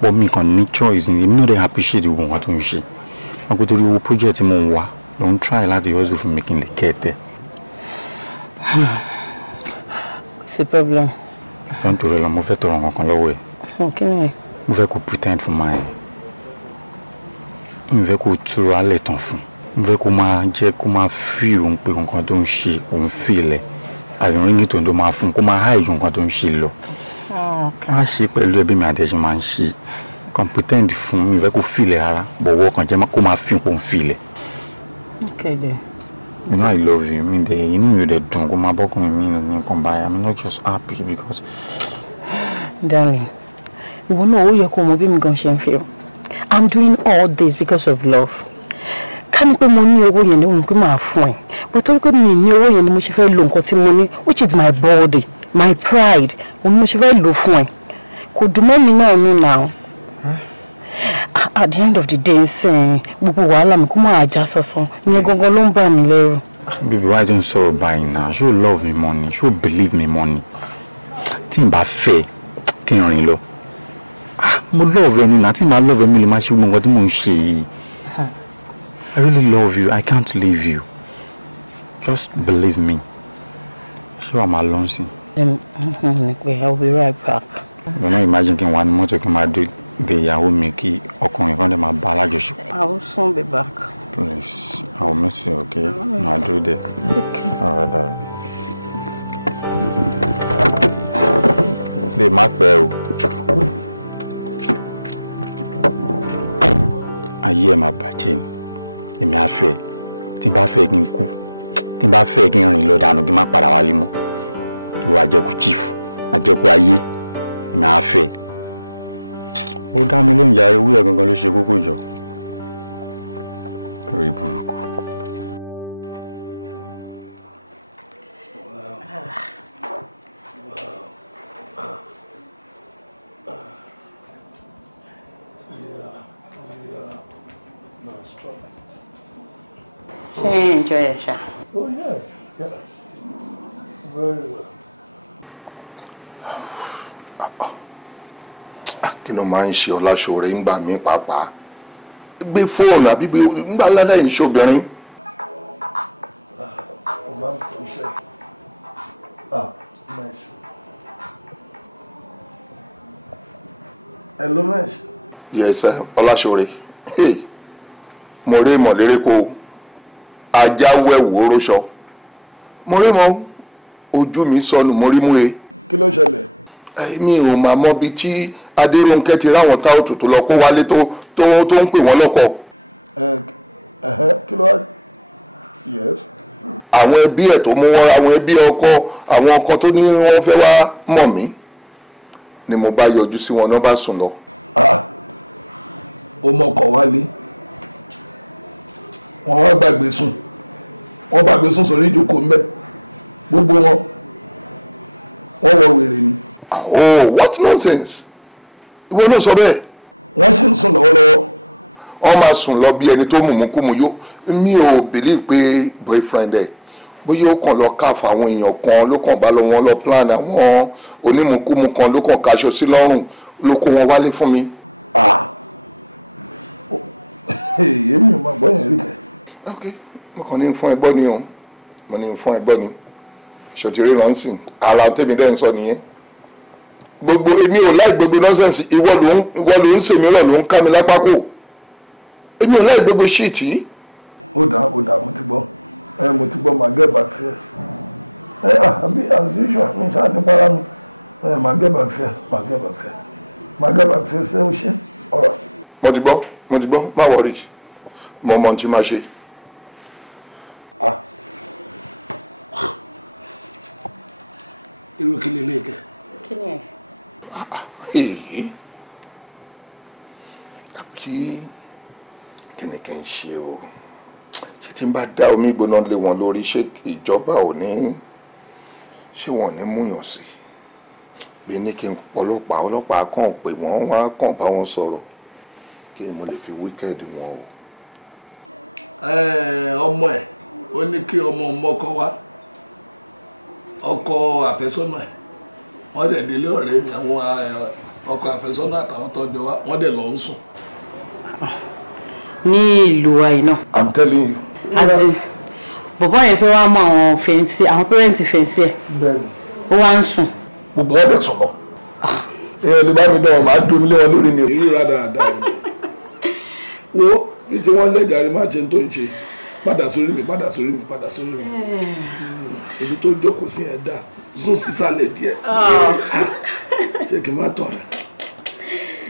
But mi kàn ní choice ni èmi náà dẹ̀ appreciate gbogbo nǹkan tó ń ṣe. Wọ́n pé torí owó project tí mò ń wá ló ń try láti hustle fún mi kí n lè kẹ́ ẹ tẹ́. It's a problem. Don't worry, mo fẹ́ tọrọ nǹkan kan lọ́wọ́ ẹ̀. Kí ni? Mo fẹ́ kó pretend fún máa ẹ̀. Mo fẹ́ kó túra lẹ̀ tán fún. Mo fẹ́ kó máa jẹ́ kó máa feel òun pé nǹkan tó ń ṣe òun feel ẹ̀. Àti ríngì tó ń tó máa fún kó máa hide nǹkan tó ń ṣe lọ. Má ṣe pẹ̀lú ẹbí mi àti ẹ̀ṣin máa ń ṣe. Kàn pretend fún mi fẹ́ kó feel ẹ̀ rárá. Bọ̀wọ́ kan jẹ́ kó máa feel kó ń feel ẹ̀. Okay then. You know I love you. I mean, you know you don't go my book with me and come by. I'm not just happy because, darling, you know you come up with me feel. I'm doing all this because of love. Can't put money away and you won't come my phone. But all good me know you must have long got money, which is my body, my pride. We must have low phone. Could do me now. At the end of the day, saying, "Bubuwala, come on, just so you go lomba me lero." Baby, why don't you buy now? She love me money. She believe me money. Timba fair, can't lo. Mo love you, nothing. I love you. Me, my shoe, what mo she. I really love you. I can't leave you. Just believe me. She am alone. I'll be right back. You know, imagine can one more to come out do. Ìyàwó mi kí ọkùnrin kan dẹ̀ máa bá alájọṣepọ̀. I will soon be back. Please, I will miss you, okay? I'll do that. Okay. All right, darling. Babe, má pẹ́ o. Ayé ẹ̀ máa bàjẹ́ ni. Èmi á fẹ́. Tí n bá fẹ́ kí n kú. Tí n bá fẹ́ kí n rìn lọ dànù kí n má padà wálé mọ́. Ìwà àjẹkù chief. Àjẹkù ayé. Èmi á fẹ́. Ó dá mi lóúnjẹ ariwo ẹ̀ gangan ló ṣe kókó jọ. Orí burúkú. Ṣé ẹ enjoy ẹ̀ ṣá? Oh yes, yes. Very well. Kí ló máa ń ṣe Ọláṣọ̀rẹ́ ń gbà mí pàápàá? Gbé fóònù àbí ńgbà lálẹ́ yìí ṣobìnrin. Hello, Mesh. Yes, Ọláṣọ̀rẹ́. Hey, mo rí mọ̀ lérè kó ajá wẹ̀wò oróṣọ. Mo rí mọ̀ ojú mi sọnù mo rí mú e. Kí ló ṣẹlẹ̀? Mi ò máa mọ bí tí Adérónkẹ́ ti ráwọn tá òtútù lọ kó wálé tó ń pè wọ́n lọ́kọ. Kí ló wá? Yes. Àwọn ẹbí ẹ̀ tó mú wọn, àwọn ẹbí ọkọ, àwọn ọkọ tó ní wọ́n fẹ́ wá mọ̀ mí ni mo bá yọjú sí wọn náà bá sùn lọ. Ó mọkọ̀ wálé. Wọ́n wá gbàgbé sùn. Wọ́n gbàgbé sùn sórí ìjókòó ńbẹ̀. Gbogbo wọn. Wọ́n wọ wèrè ni. Oh, what nonsense! Ìwọ náà sọ bẹ́ẹ̀. Wọ́n sì ń sùn lọ́wọ́lọ́wọ́. Wọ́n máa sùn lọ bí ẹni tó mùmúkúmu yó. Mi ò believe pé boyfriend ẹ̀ bóyá ó kàn lọ káfa àwọn èèyàn kan ló kàn bá lọ wọn lọ plan àwọn onímùkúmu kan ló kàn kaṣọ sí lọ́rùn ló kó wọn wálé fún mi. Èmi ò máa gbọ́ yẹn rí bẹ́ẹ̀. Ok, mo kàn ní fún ẹgbọ́ ni o, mo ní fún ẹgbọ́ ni. Ṣòtìrí lọ́nsìn, ara tèmi dẹ́ ń sọ nìyẹn. Gbogbo èmi ò láì gbogbo nọ́sẹ̀nsì, ìwọ ló ń sèmi rọ̀ ló ń ká mi lápá kò. Èmi ò láì gbogbo ṣíìtì. Ó dà, mo ti gbọ́. Mo ti gbọ́ màá gẹ̀ bá tiẹ̀. Àbí as usual mi ṣáà ní para mi. Màá gẹ̀ bá tiẹ̀ ṣé ó ṣe ọ̀rọ̀. Mo ti gbọ́, má wọrí. Mo mọ ohun tí máa ṣe. Irú kí lélẹ́yìí kẹ́? Kí ni ẹ̀? Kí ni kí n ṣe o? Ṣé tí n bá dá omi gbóná lé wọn lórí ṣé ìjọba ò ní ṣé wọn ò ní múyàn sí? Bí ní kí n ọlọ́pàá kàn pé wọ́n wá kàn bá wọn sọ̀rọ̀ kí mo lè fi wíkẹ́ẹ̀dì wọn o. Ọmọ ẹ̀ ó ní kí ọmọ ọkọ wá ọkọ àfẹ́sọ́nà ẹ̀ wọ́n dẹ̀ délé ọ̀rẹ́ mi àwọn ọkọ àfẹ́sọ́nà àtàwọn tọ́jọ́ wá wọ́n dẹ̀ lọ ń sùn. Ní ìlú wa yìí náà. I'm telling you. Azin bọ̀bọ́ yẹn fẹ́ wá mọ àwọn fẹ̀ǹsì àwọn pẹ́rẹ́ǹtì fẹ̀ǹsì ẹ̀. Bẹ́ẹ̀ni. Ó wá ń sùn. Gbogbo wọn dẹ̀ sùn lọ. Èèyàn lè bá mi dán wọn máa dùn mí lé wọn lórí ni. Èyí rà dáadáa ni. Wo bí tí wọ́n lẹ́jà rí máa ṣe tó ń ṣe padà sórí mi. Ibi tó jókòó sí ẹ̀ dáa sún sísàlẹ̀ díẹ̀. Ṣé kí n má tọ̀ rẹ̀?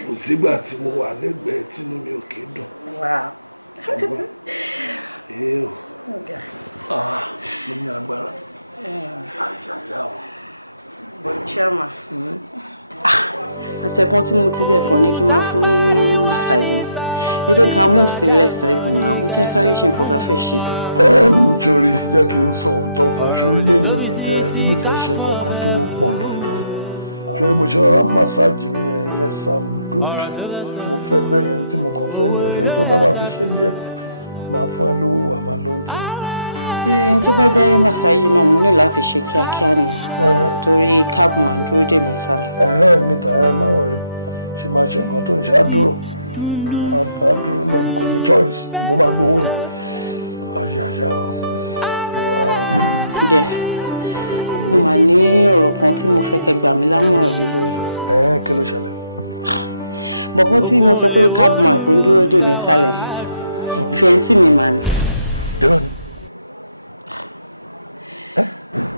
Kò sígbà tí mo wà lẹ́gbẹ̀ẹ́ tínú mi ò kì í dùn. Mo ní agbára. Àyàyà o. Chairman. Àtẹ̀kùn tí mo ti dẹ̀kọ̀ ní kí n máa fún ní màsáàjì. Ẹ jẹ́ ká move sí lẹ́sítà ìbùn náà, mo jẹ́ sáré ṣe nǹkan tá a fẹ́ ṣe. Nítorí jẹ́ kí n sọ òótọ́ fàṣọrí lẹ́yìn mi tẹ̀ rí nífẹ̀ẹ́ ṣe kankan tó pọ̀ dandan. Ṣé mo ṣe rárá màsáàjì mi yes I'm good. Mo fẹ́ bẹ́ẹ̀ yẹn tí mo kàn fẹ́ nìyẹn ṣé tó bá máa fi ṣe díẹ̀ máa fún ẹ lówó àmà lọ́ntì. Tó bá jẹ́ màsáàjì náà mo ní láti ṣe kíákíá ni torí káàbù máa ń dúró dè mí sáré. Níta má wọrí ṣe máa ṣe nǹkan tó ń ṣe àdúró náà kò ní choice mo máa gbowó ni. Àyàyà o. Dẹ̀ mo máa ní ọ̀rọ̀ kan tí mo fẹ́ kẹ́ gbà mí lámọ̀ràn yìí lórí. Kí ló ṣẹlẹ̀? Bọ̀bọ́ tí mo sọ pé káàbù máa ń dúró dè mí sálẹ̀ fẹ́ǹsì mi mà ní. Irọ́ ni.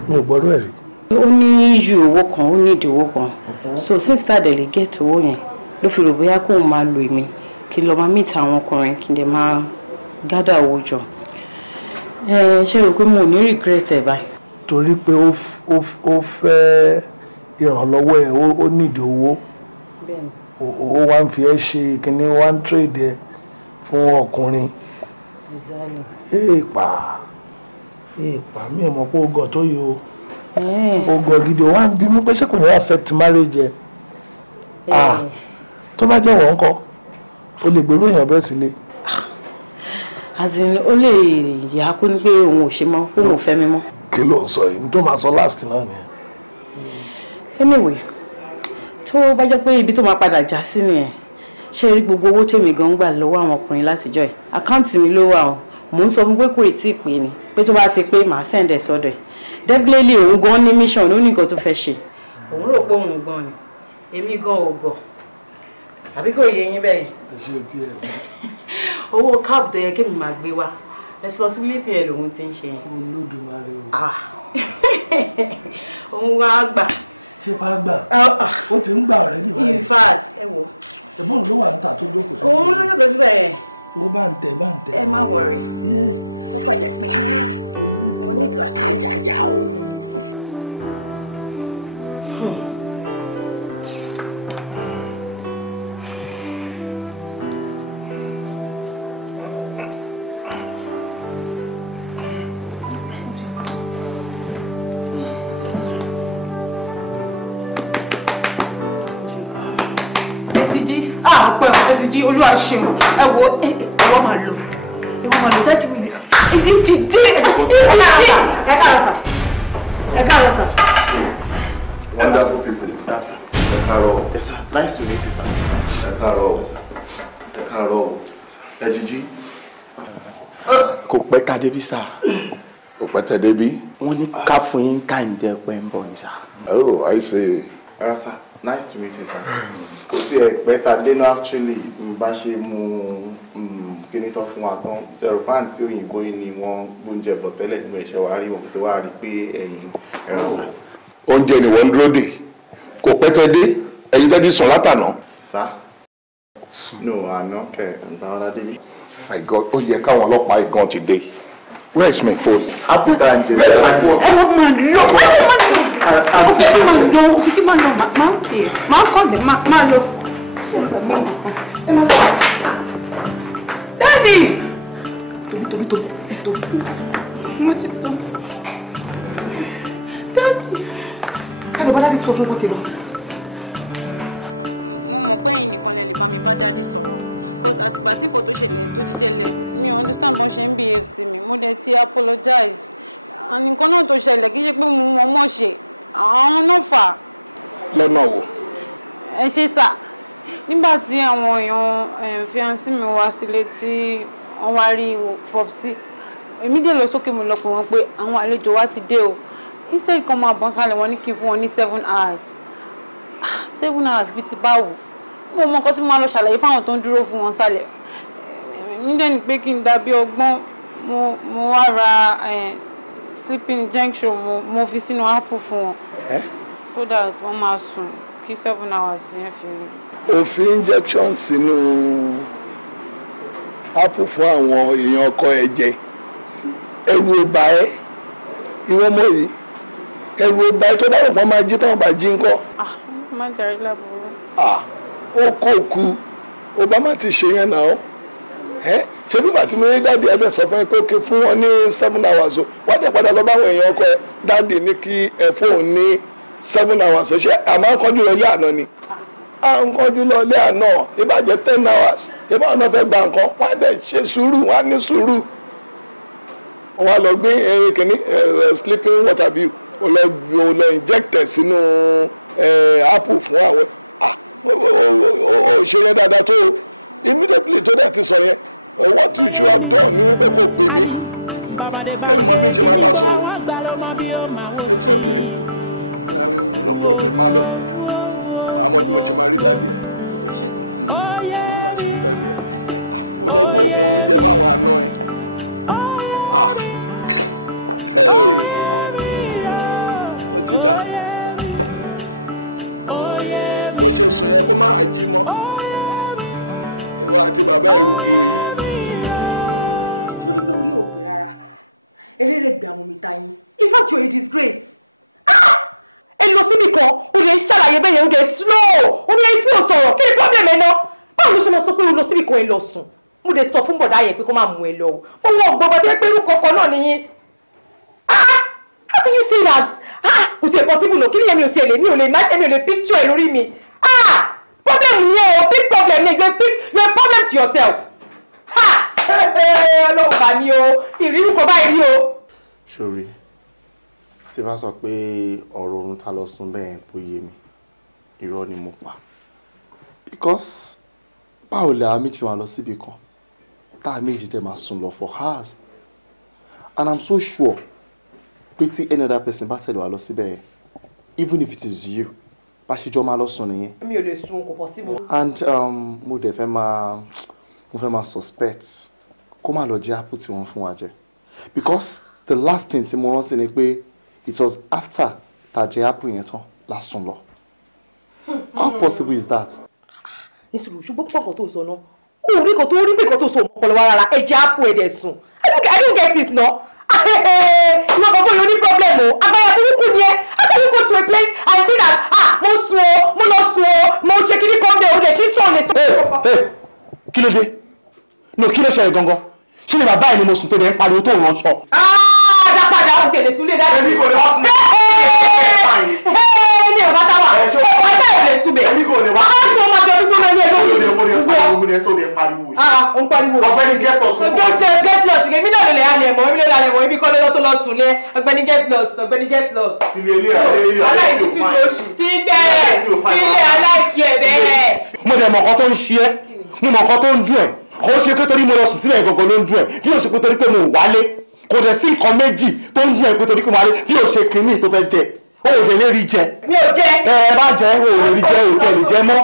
Mi ò gbọ́dọ̀ ẹ̀ rí. Ó ní ìjù owó kan ó ní ìdíwó kan so since that day lè get owó yẹn ló fi rò bóyá kóun máa lo èmi kí n lọ máa meet àwọn ọkùnrin kí n dẹ̀ máa gádà owó jọ. Ṣé rò pé mo ò ní regret ẹ̀ báyìí. Torí pé ó fẹ́ ìrànlọ́wọ́ ẹ̀ ó nídìí owó ó wá ń fi ẹ́ ṣe kíní wá ń trade ẹ̀ fún ọkùnrin. Èèpà mi ò mọ̀ pé ó gọ̀ tó yìí o. Ó gọ̀ gidi ó wá ń bímú pé ṣé kò ní affect marriage ẹ̀. Tó bá jẹ́ wọ́n kọ́ o lè gbèrú èèyàn bẹ́ẹ̀ sílé. Azin ó lè yà kó ní pé òun ò ṣe mọ́, kó òun ò fẹ́ mi mọ́. Kí ló ń sọ yìí? N tó máa sọ last náà ni. Anyway, tó bá jẹ́ pé ibi tó máa padà já sí nìyẹn, ṣé rí gbogbo owó tèmi gan gbà lọ́wọ́ àwọn ọkùnrin látijọ́ ẹ̀. Àkáǹtì mi ló wà o. Mò ń sọ fún pé kò tí ì pé ni. Pé tó bá ti pé màá send ẹ̀ sọ́dọ̀ ẹ̀. Definitely òun gan ní mission, ó ní nǹkan tó fẹ́ ṣe. Òun rò pé òun gan ni. Èmi gan ò gọ̀. Àbí kò yé yín bẹ́ẹ̀. Owó cab tó yẹ kémi máa gbé wá. Responsibility ẹ̀ lòun ti ń ṣe yẹn. Olódùmarè o. Òun wá gbà. Ṣé bá gbà? Ó ti ń gbà already báyìí. In fact, ẹ wò. Ẹ̀gbọ́n ló wà níta tó jókòó sí. Òun ló jókòó síbẹ̀ yẹn. Ó bá ń tẹ̀. Ẹ má worry. Ó kọjá pé mo ní gíláàsì àyàyà o. Jí Olúwa ṣeun ẹ wo ìwọ máa lọ jáde mi ti dé ẹ káàárọ̀ sà. Wonderful people. Yes, sir. Yes, sir. Nice to meet you, sir. Ẹ káàárọ̀. Ẹ jíjí. Kò pẹ́ ta débi sá. Kò pẹ́ tẹ débi. Wọ́n ní ká fún yín time tẹ́ pẹ́ ń bọ̀ ní sá. Oh, I see. Yes, sir. Nice to meet you, sir. Kò sí ẹ pẹ́ ta dé náà actually n bá ṣe mú kíní tó fún wa tán. Zero fan tí òyìnbó yìí ni wọ́n gbóúnjẹ bọ̀ tẹ́lẹ̀ nínú ẹ̀ṣẹ̀ wa rí wọn tó wá rí pé ẹ̀yin ẹ̀rọ sá. Oúnjẹ ni wọ́n ń dúró dè. Kò pẹ́ tẹ dé. Ẹ̀yin tẹ́ di sùn látànà. Sá. No, àná kẹ̀ ǹgbà ọ̀la dé. My God, ó yẹ káwọn ọlọ́pàá ìgan ti dé. Where is my phone? Happy time, James. Ẹ wọ́n máa lọ. Títí máa lọ, máa kọ́ dé, máa lọ. Daddy! Tóbi. Mo ti tó. Daddy! Káàdì bá Daddy sọ fún bó ti lọ. Mo mọ̀ pé ẹ̀yin nìkan lè bá mi bá Daddy sọ̀rọ̀. Because àtìgbà tí kò tó ti ṣẹlẹ̀ mi ò understand bọ́n ṣe ń behave sí mi. Mo dẹ̀ ti apologize. Nǹkan náà tó ṣẹlẹ̀ kì í ṣe pé mo mọ̀ ṣe. Àwọn náà fà. Lọ́nà wo? Ẹ ṣe sà. Nígbà tí àwọn èèyàn fiancé mi wá sílé tí wọ́n wá rí Popsi, èmi dé lọ sókè mo lọ pè wọ́n pé àwọn àlejò wa ti dé o. Instead kan máa bọ́n sálẹ̀ wọ́n ní kí n fún wọn ní 7 hours. 7 hours bíi ti báwo? Mo mọ nǹkan tí mo máa lọ ṣàlàyé fáwọn tó ń dúró fún wọn sálẹ̀. Mi dẹ̀ ní pé kí n dàbí ọgbọ́n mo wá ra sleeping injection mo fi sínú apple fún wọn. So that wọ́n máa sùn kí 7 hours yẹn fi rí. Ó fi injection sínú apple fún àwọn èèyàn ọkọ ẹ jẹ. Ẹ̀rù ò bà ẹ́ ìwọ mọ̀ yìí. Ẹ̀rù ò bà ẹ́ tó bá rò pọ́n máa jí táwọn bá jí ńkọ́. Má jàre láburú. Ó kò kú Obama ti ṣe yẹn náà ṣe bí bàtí mi rí dáàdi ẹbẹ sọ fún ẹ pé kí fún wọn ní 7 hours o wọ́n dẹ̀ padà lọ bá àwọn èèyàn ọkọ ẹ dáàdi ní kí ẹ fóun ní 7 hours o ṣe àmọ́ kọjú lọ lé àná ni à ń kọjú lọ lé àná ìbàjẹ́ 10 hours ìbá wọn náà fẹ́ gba nǹkan wọ́n á dẹ̀ ṣe sùúrù wọ́n á ní sùúrù wọ́n á lọ gbé kìnní sleeping water bill ó lọ inject sínú apple fún àwọn ó ṣe yẹn dáadáa tó immediately tó dẹ̀ ti sọ yẹn what you should have done ni wípé kò pè mí èmi mọ bí n ṣe máa bá sọ̀rọ̀ it's okay no problem máa lọ àmọ́ bí mo ṣe máa rí dáadé ẹ̀ àmọ́ máa ṣe rí dáadé ẹ̀ olóògbé oògùn oúnjẹ fáwọn àna ẹ̀ ó ti dà bó ṣe sùn yẹn kó má jí mọ́ ìwọ àti bàbá ẹ̀ rúgi oyin. Sórí pé orí ò pé rárá eléré gbé àwọn mìta yín in fact you're a disgrace. Ẹ lọ síbi kan o lè ṣàlàyé bẹ́ẹ̀ yẹn o lè slow sọ̀rọ̀ kí ni problem ẹ náà báwo ló ṣe máa sọ pé o lọ síbi kan ẹ lọ sùn mo lè sọ fún bọ̀dá yẹn pé kó má mú ẹ lọ o wọn gbọ́dọ̀ tí wọ́n pé irú kọ̀ọ̀kan náà nìyẹn. How can you say that? Kò sí ẹ̀ possible no kí ni yẹn mi ò tiẹ̀ lè mi ò lè imagine mi ò lè picture ẹ lórí mi. Problem ni o big problem ni you a problem to yourself. ọlọ́run bá mi o ìrírú kan báyìí rí o. Ṣorí tí bá sọ pé ọ̀rọ̀ oorun ta lọ sùn bẹ́ẹ̀ kò yé mi irọ́ ni mo pa because báwo lè àwọn méjì máa lọ síbi kan tá a méjì tẹ máa sùn lọ for hours and I'm so sure pé tí any other person bá tẹ̀lé wa lọ síbẹ̀ even if it is you bá ṣe jọ máa lọ sùn nìyẹn. mi ò lè sùn kò possible. and mo dẹ̀ fẹ́ máa suspect kó má lọ jẹ́ apple tí wọ́n fún wa jẹ because the last thing tí mo rántí ni pé it was after tá jẹ apple yẹn tán la sùn lọ. How possible is that? nísìlú ṣùgbọ́n pọ̀pọ̀ tó sọ náà ó rí kan tó rí pé kan tó sọ ọpọlọ wa rárá ẹ̀jẹ̀ apple ẹ̀dẹ̀ sùn I don't get it náà. ìwọ bàbá yóò ní problem o agbára burúkú ni ẹ how can you go to a place and say that mo sùn o mo lọ sùn o mo ṣe kíní kan bẹ́ẹ̀ o dẹ̀ ṣí sọ̀ lè sọ. kí ló dé no kí ló ṣẹlẹ̀ gangan ṣé ni bàbá ẹ̀ ni mo sùn tó dẹ̀ ń pariwo tó ń ránṣọ. dápadà ó ti ẹ̀ lè sùn lé dájú. èmi kò lè wá sùn. ní ọ̀gá táwà ọ̀gá táwà lè sùn bẹ̀. èmi kò lè wá sùn. a sùn ọmọ àjọ gbígbó náà ní ẹjọ́ òun ni pariwo. ó ń pariwo. ọ̀gbẹ́ni get lost. get lost èmi náà ló lè halẹ̀ mọ́ èmi ló lè halẹ̀ mọ́ ibi kọ́ lọ́dọ́ tó lọ sùn lé ọ̀gbẹ́ni get lost ọ̀gbẹ́ni get lost. aláìsí oṣù kílẹ̀ aláìsí ẹ̀ bẹ́ẹ̀. mo dẹ̀ mọ̀ ọkọ tó ń ṣe ẹ́ mo mọ̀ ọkọ tó ń dùn ẹ̀ kò ṣe pé torí mo lọ sùn sílẹ̀ gangan ló ń dùn ẹ̀ bí o ṣe pé torí pé mo wálé kò dẹ̀ sí nǹkan méjì tó ń dùn ẹ̀ pé torí pé mo wálé bí o ṣe kìíní tó fẹ́ jẹ o ò lè rí jẹ. mi ò jẹ. ẹ bá jẹ o ò lè rí jẹ o ò tẹ̀ lè jẹ mọ́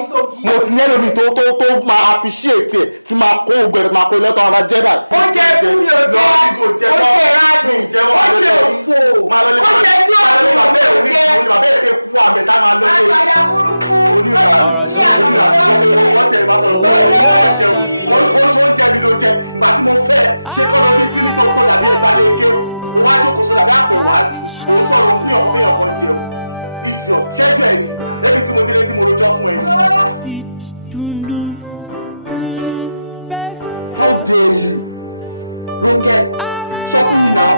mo ti yẹn lómi tó máa appreciate ẹ̀ tí máa kó ògbẹ̀rẹ̀ máa kó ilẹ̀tọ̀ àwọn jẹ́ báyìí. ó jẹ fún mi ò jẹ ó jẹ rádùn ó jẹ òfò ó jẹ tí ó fi òfò jẹ. bàbá ètè kú àmẹ́ta máa lọ sí àgbàdà burúkú oúnjẹ mi ló jẹ ìgbà tí mo fẹ́ ṣe kọ́ lórí tí nítorí tó dàbí ẹgbà lè ké o wá jókòó sódà bí àpò ẹ̀wà òun sọ̀rọ̀ òun kúnyàn kọ́bí èèyàn kan jẹun idiot ṣẹ́jú ẹ̀ ni lẹ́bi tí mo délé tí mo rojọ́ fún ẹ. How dare you Ronke sọ fún mi náà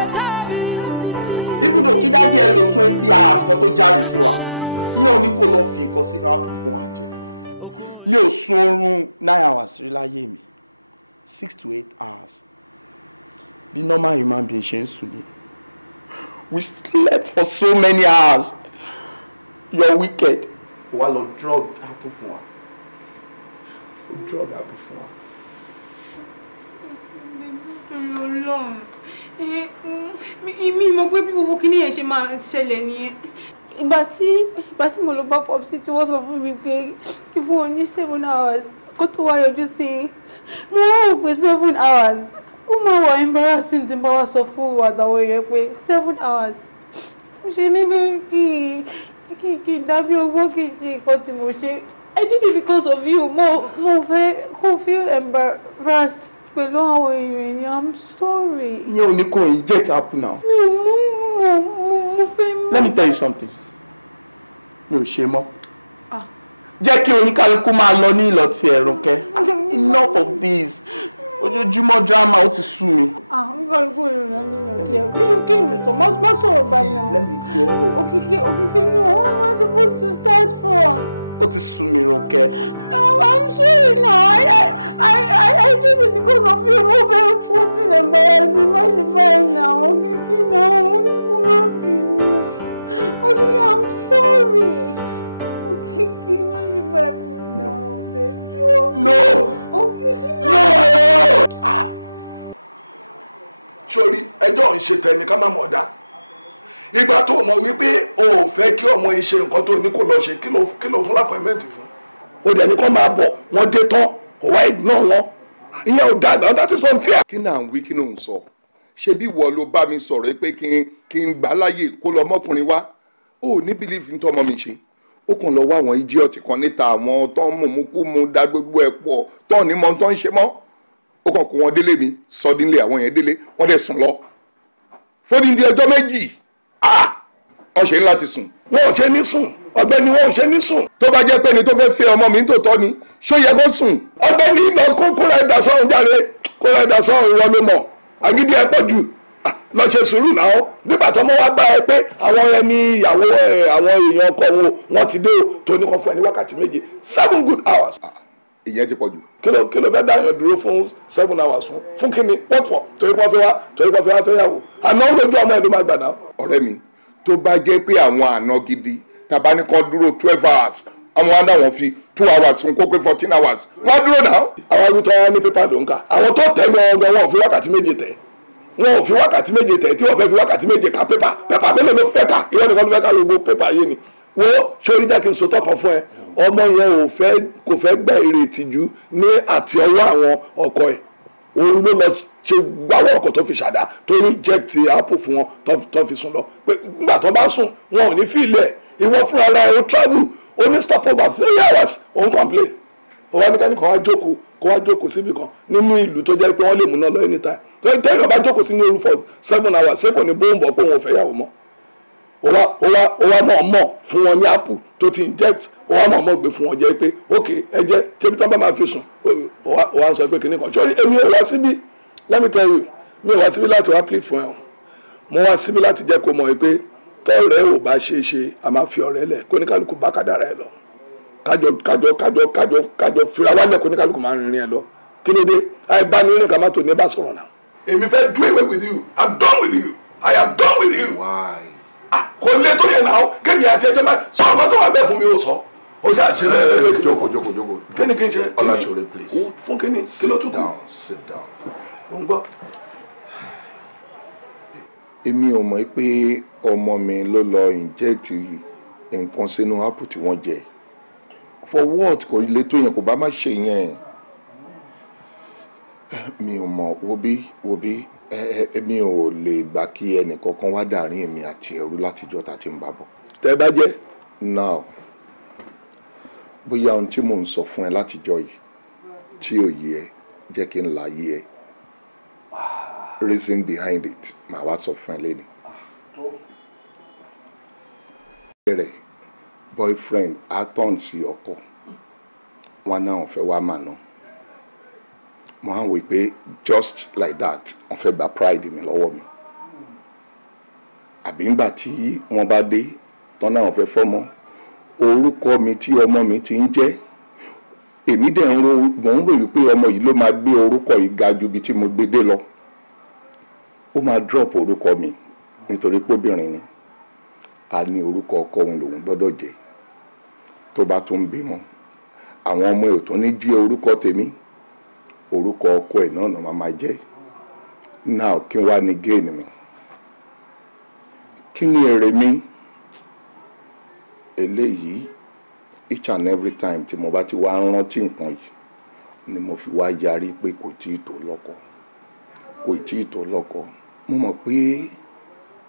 even though kí dáàdi ẹ lò 20 hours kan tó jáde sí wa ìyẹn ò ní kó lọ fi nǹkan sínú àpò fún wa jẹ mi ò sùn oorun 9 hours rí láyé mi 6 to 8 hours bí normal human being ṣe ń sùn ni we slept for so many hours you're wicked wà lọ drug apple fún wa drug apple fún wa. nítorí Ọlọ́run mi mọ̀ pé bí gbogbo kíní yẹn ṣe máa ṣẹlẹ̀ nìyẹn ìgbà tí mo lọ bá popsi tí wọ́n sọ fún mi pé kí fún wọn ní 7 hours kó tó wá yọjú sí i mo wá rò pé 7 hours ó máa wà embarrassing tí n bá wá sọ fún àtàwọn èèyàn pé 7 hours mo ṣe ní pé kí n dábí owó kì í ṣe nǹkan tí mo ṣe I did it because of you mo fẹ́ kó feel embarrassed pẹ̀lú àwọn èèyàn yẹn I'm sorry. ìyẹn ò ní kó inject apple now. mo fẹ́. Let me tell you something mi ò ṣe mọ́ jẹ́ kí oníkálukú máa lọ ní ìlọ ti Ronke enough of this ojoojúmọ́ drama ó ti sú mi. oníkálukú ìrìnà ní ìlọ ti ẹ̀rọ kí ló sọ má sọ̀rọ̀ báyìí náà. Let me go. òkìkí no what am I supposed to start from. ó ti sú mi Ronke. No, I'm sorry now. I did it because of you. Mo fẹ́ fún embarrassing. Má ṣe báyìí now. Òkìkí náà mo ní kó má bínú. Òkìkí I'm sorry. Òkìkí má ṣe báyìí now. Bẹ́jọ́. No. Òkìkí no. sórí ẹjọ́ ń ṣe tẹni ká má mọ̀ dá ìgbà tó mọ̀ wípé o ò fẹ́ kí ọmọ yìí ṣe nǹkan tó ní kó lọ ṣe kí ló fún lápẹ̀mẹ́ǹtì fún. ó dẹ̀ ní kó máa bọ̀ wọ́n dé tán kò wá ignore wọn ìyẹn ò dáadáa that is unfair. kí náà ń wí kí náà ń sọ ṣé bí ìwọ ló bá mi sọ̀rọ̀ pé kí n gbà láàyè kó lọ mọ́kùnrin wá ó ní bílíìfì ní tọ́mọ mi ṣe ó kàn lọ wá àwọn idiot kan níta àwọn tó ń mú kú mu dá gbogbo ẹ̀ pọ̀ tó ní mọ́ tó ń ṣe mọ́ ó kàn kó wọn délé mi sọdínlé àwọn yẹn délé wọ́n dẹ̀ sùn lọ fódìdí ọjọ́ méjì wọ́n ṣe ń láti sùn wọ́n ò ṣe ní sùn ọ̀gbẹ́ni wọ́n ò ṣe ní sùn tó bá jẹ́ pé ni tó fẹ́ fẹ́ ọmọ mi tòótọ́ ni ṣó yẹ kó sùn ọ̀gbẹ́ni lọ kó rẹ̀ dà sọ́run jáde kó rẹ̀ dà sọ́run ìwọ ló mọ̀ agídí ẹ pọ̀ jù lọ ṣe sùúrù náà nígbà tó mọ́ wá gbá ẹ pé àwọn ẹni ìyàwó àwọn èèyàn ọkọ wọn ti dé o tó ní kan fún ẹ ní wákàtí méje 7 good hours ìyẹn ti pọ̀ jù. kí ló fẹ́ dáyọ̀ dúró fún 7 hours fún kí ni what for torí pé wọ́n fẹ́ wá fẹ́yàwó àná lójú ọmọ ẹ̀dùn máa gbà náà. ọ̀rẹ́ mi tó bá jẹ́ pé àwọn àna gidi tàbá ní kan dúró 12 hours àwọn wa náà wọ́n fi 2 hours fún kó pé 14 hours wọ́n á dúró náà. àwọn ibi tó wá ní pépà ló ń kà àwọn tó tẹ̀ ní ọgbọ̀n wọn ò fi wákàtí méje tẹ̀ wọn ò fi wákàtí méje tẹ̀ tí wọ́n fẹ́ fi wákàtí méje ka pépà mélòó ló fẹ́ kà ìwọ nìkan ló fẹ́ ká gbogbo pépà yé ni wo sórí jẹ́ kí n sòtọ́ kan fún ẹ ọmọ yẹn kò fẹ́ gbẹ́ èrè ìtìjú ní àti ọwọ́ àwọn ọkọ ẹ̀ òun ló lọ ṣe gbáwọ́ ọkọ̀ tó fi ṣàdá tó reject apple fún wọn tó fi sùn lọ pé nígbà tó bá sùn wọn ò ní fi ilẹ̀ ìwọ fúnra rẹ̀ ó travel ó ní stop over 3 hours òun complain ó wá ní ká ní kó wá jókòó síbi kan nínú ìlú tó jẹ́ pé wọ́n lè mú náà lọ anytime tẹ́yìn bá jókòó sí ní orú for 7 hours ṣé kò ní bóńbọ̀ pé òun ò fẹ́ yàwó mọ́ ó wá náà mọ̀ fún wọn ní apple tó ti inject ó wá náà mọ̀ gbé fún wọn jẹ́ pé ok ẹ jẹ́ kébi tán bá máa fi sùn ó wá ń sọ pé kìnnìkan sọ́rí èmi ò wá síbí let me tell you mi ò wá síbí láti wá plead fún ẹ mo wá síbí láti jẹ́ kó mọ̀ pé tọ́ọ̀rẹ́ ò bá ṣe é ṣe a máa fi ọ̀rẹ́ lẹ̀ kó ní kálukú bá kádàrá ẹ lọ kájọ fira wálẹ̀ kó ní kálukú máa rìnrìn ẹ lọ kí ló dé àìbánirìn kà má tó ní bá sọ̀rọ̀ náà. èmi fẹ́ do away with you I'm done with you I am done with you. why. kò lè tó yẹn náà kéèmì àti ẹjọ́ máa sọ ọmọ tó wà bẹ́ẹ̀ fún mi ó sọ ó ṣe àṣẹ lẹ́yìn. jókòó. kíni kí n ṣe. Ọláṣọ̀rẹ́ please. fún kíni kí ló tún kù. sit down. mo ń gbọ́. èmi ò mọ̀ pé ọmọ mi ló lọ inject nǹkan sínú apple tí wọ́n jẹ for what kò lè tó yẹn kò bá má ṣe yẹn mi ò mọ̀ wo bí èmi ò lè gbà kí ẹnìkankan wá dàrin èmi àti ẹrú látijọ́ tá a ti ń bá bọ̀. tẹ́ bá jẹ́. now bóyá ohun tí mò ń sọ fún ẹ látijọ́ yìí tí ò yé ẹ jẹ́ kí n là yé ẹ reason behind it màá wá sọ fún ẹ lẹ́nu. rẹ̀ boyfriend aton sí ọkọ wọn náà fẹ́ wá màá náà mo hàn wí pé just like that wọ́n fẹ́ gba pride mi lọ́wọ́ mi àbí ńgbà tí wọ́n bá dé tán náà wọ́n fẹ́ fọ́mọ orúkọ mi tí ọmọ mi ti ń jẹ́ èmi dẹ̀ mò ń rò wípé ọmọ yìí ló máa gbé orúkọ yìí ga ju ibi tí mo gbé dé lọ ó máa drop orúkọ mi nítorí pé obìnrin ni a ní orúkọ ọkọ òun lòun gbọ́dọ̀ jẹ́ tó bá tún bímọ àwọn ọmọ ẹ̀ ò tún ní jí orúkọ tèmi orúkọ ọkọ ẹ̀ náà máa máa jẹ́ now kí wá ní gain mi kí ni èrè mi eléyìí each and every time tí mo bá ti wá rántí nǹkan yìí ni mo fi wá yarí pé kò tí ì tó lọ́kọ mo mọ̀ pé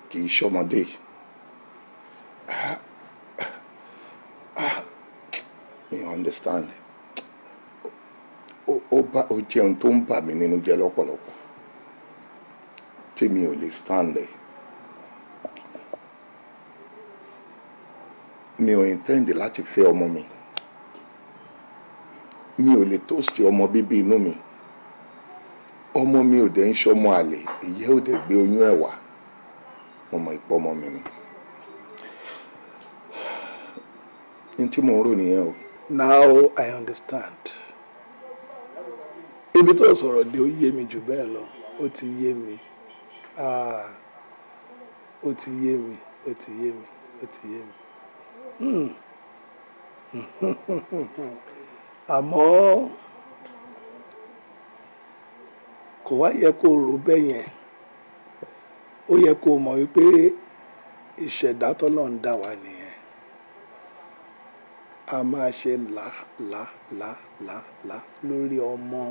kì í ṣọmọdé mi understand ó jẹun tó ń bà mí nínú jẹ́ lọ́pọ̀lọpọ̀ tí mi ò lè stand ẹ̀ mi ò intend láti fẹ́ ọmọ mi ò lè toast ọmọ bíbí inú mi ọmọ mi ò dẹ̀ ń ṣọmọ àlè ìyẹ́ ò dẹ̀ gbé oyún ẹ̀ wá mo mọ̀ ìpọ́ ọmọ mi ni ní tí mo ń rò nìyẹn o. Now I understand. Ibi tó sọ̀rọ̀ dé ó yé mi jù bẹ́ẹ̀ lọ ó ti yé mi ó ti yé mi. Àmọ́ kò wá yẹ kó rò bẹ́ẹ̀ yẹn ó yẹ kó mọ̀ wípé ìṣẹ̀dá tọ́lọ́run dá wa nìyẹn a máa ṣe là lórí ọmọ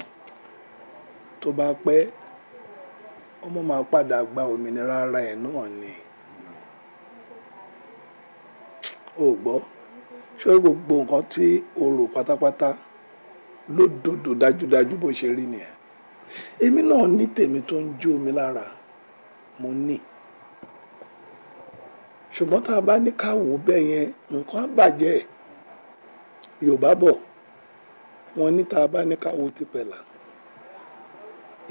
tó bá pẹ́ ọmọ máa padà gba òmìnira ara ẹ̀ náà ni ó gbọ́ ṣé gbogbo nǹkan tí o rò pátápátá lódodo dájúdájú bó ṣe rí nìyẹn èmi náà ní tèmi tó ń jó mi lára mo ní ṣùgbọ́n tá a bá ní ká wò bẹ́ẹ̀ yẹn nǹkan á bàjẹ́ Yorùbá bọ̀ wọ́n ní tá a bá ní ká wo ti pẹ̀lá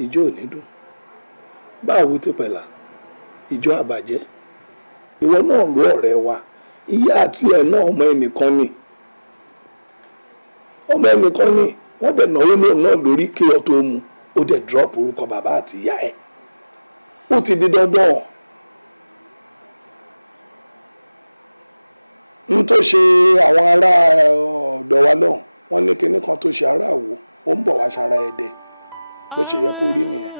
ìjó ò ní dùn bá a wo ti pẹ̀lá ìjó àbàjẹ́ ìwọ náà ló ọ̀rẹ́ wa ìyá àti ẹ̀ náà ọmọ ẹnìkan ni wọ́n dẹ̀ náwó náà lórí kí wọ́n tó mu ó dẹ̀ drop orúkọ bàbá àti ìyá ẹ̀ ó ti di dandan n tó ṣe àwọn ará ọ̀dọ̀ wa náà wọ́n ní kinní kan tó ṣe ará Ìwó ó ń bọ̀ wá ṣara Ẹdẹ bó ṣe yẹ kó rí nìyẹn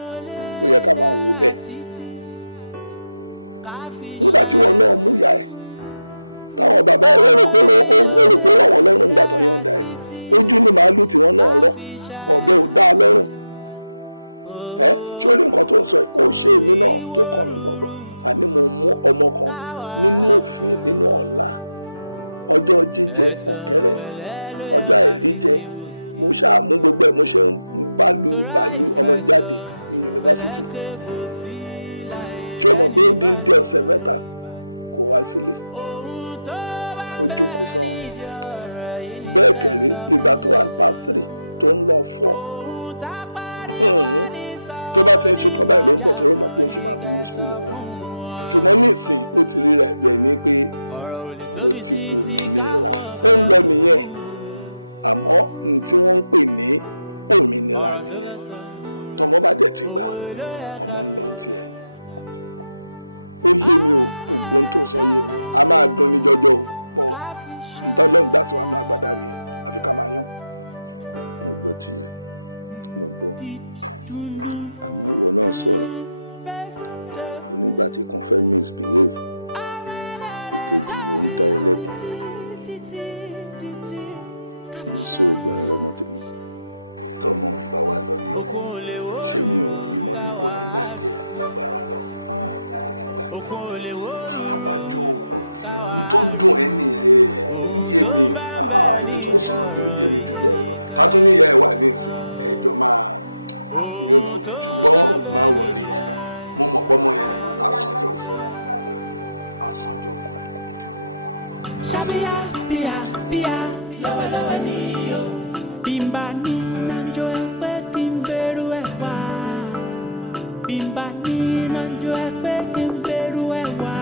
ó yẹ ká máa wò bẹ́ẹ̀ nígbà tí wọn náà mú ìyá ẹ̀ táwọn bàbá ẹ̀ ó rò pé rọ̀ wọ́n lọ́rùn nígbà tó yọ̀ǹda ẹ̀ ojú ní màálù tí wọ́n náà rọ̀ ọ̀bẹ ò dá lọ́rùn ṣé orí nǹkan tó ń sọ ó ṣe èmi náà tó kàn mí gbọ́ngbọ́n àní mo mú ọmọ kan nínú òfin nínú ọ̀la ọjọ́ jíjẹ ọ̀kẹ́rẹ́ ọjọ́ àìríjẹ mo ṣáà mú gbogbo ẹ̀ mo ṣe ń bàlú ọmọ ìjáde ní yunifásitì tí o mọ̀ pé ó dín dé ọ̀sẹ̀ mẹ́ta kò wá sílé ó jókòó sọ́run bẹ́ẹ̀ kẹ̀rẹ́ ìgbà tó wà ní part 3 tó ń lọ 4 tó bá ti ń ṣe tán báyìí ló ń bọ̀ tó ló mọ̀ pé ó ń ṣe máa gbowó skul lọ́wọ́ ṣùgbọ́n ní ìsìn ó ti ríra ẹ̀bí ẹ̀ ní pé mo ti gbòmìnira ó ń lọ nìyẹn àmọ́ n tí wọ́n ń pè ní òmìnira nìyẹn tọmọ bá dẹ̀ ti gbà ọmọ ń lọ tiẹ̀ ni ó yé mi o gbogbo ohun tó sọ yé mi o a máa dùn ní jọjọ o pọ̀ ntọ́lọ́run dá sí wa nù agbádá nìyẹn àfi ká máa yán. mo gbọ́ tiẹ̀ mo gbọ́ àmọ́ ìwọ náà sọ̀rọ̀ onígbà tí kan fẹ́ misbehave ìkejì ló ń dá ẹlẹ́kùn mo ṣe obìnrin lọ́mọ tèmi tọ́mọ mi bá wà lọ ní ọkọ ṣé mi ò rí mọ́nì. kò ní gbàgbé ẹ lágbára lọ kò ní gbàgbé abájọ n tó dùn ẹ́ nìyẹn ó yé mi ibi tó sọ̀rọ̀ bí ó yé mi jù bẹ́ẹ̀ lọ ká tún ní ìyá ẹ̀ wà ní ìsìn ẹ̀jọ̀ máa yóò nà ṣùgbọ́n máa wọ̀rí mo mọ̀ pọ́mọ yẹn àsànjọ fún ẹ àsànjọ fún ẹ àsànjọ fún ẹ. lọ́wọ́lọ́wọ́ ni o bímbá ní nàjọ ẹgbẹ́ kí n bẹ̀rù ẹ̀ wá bímbá ní nàjọ ẹgbẹ́ kí n bẹ̀rù ẹ̀ wá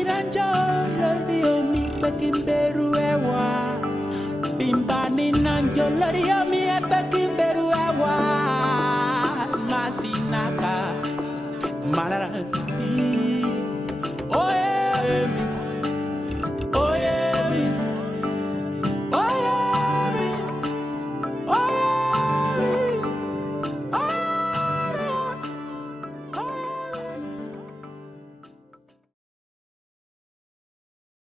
ìdájọ́ lórí omi pé kí n bẹ̀rù ẹ̀ wá bímbá ní nàjọ lórí omi ẹgbẹ́ kí n bẹ̀rù ẹ̀ wá màsínàkà màrà tí ó yẹ.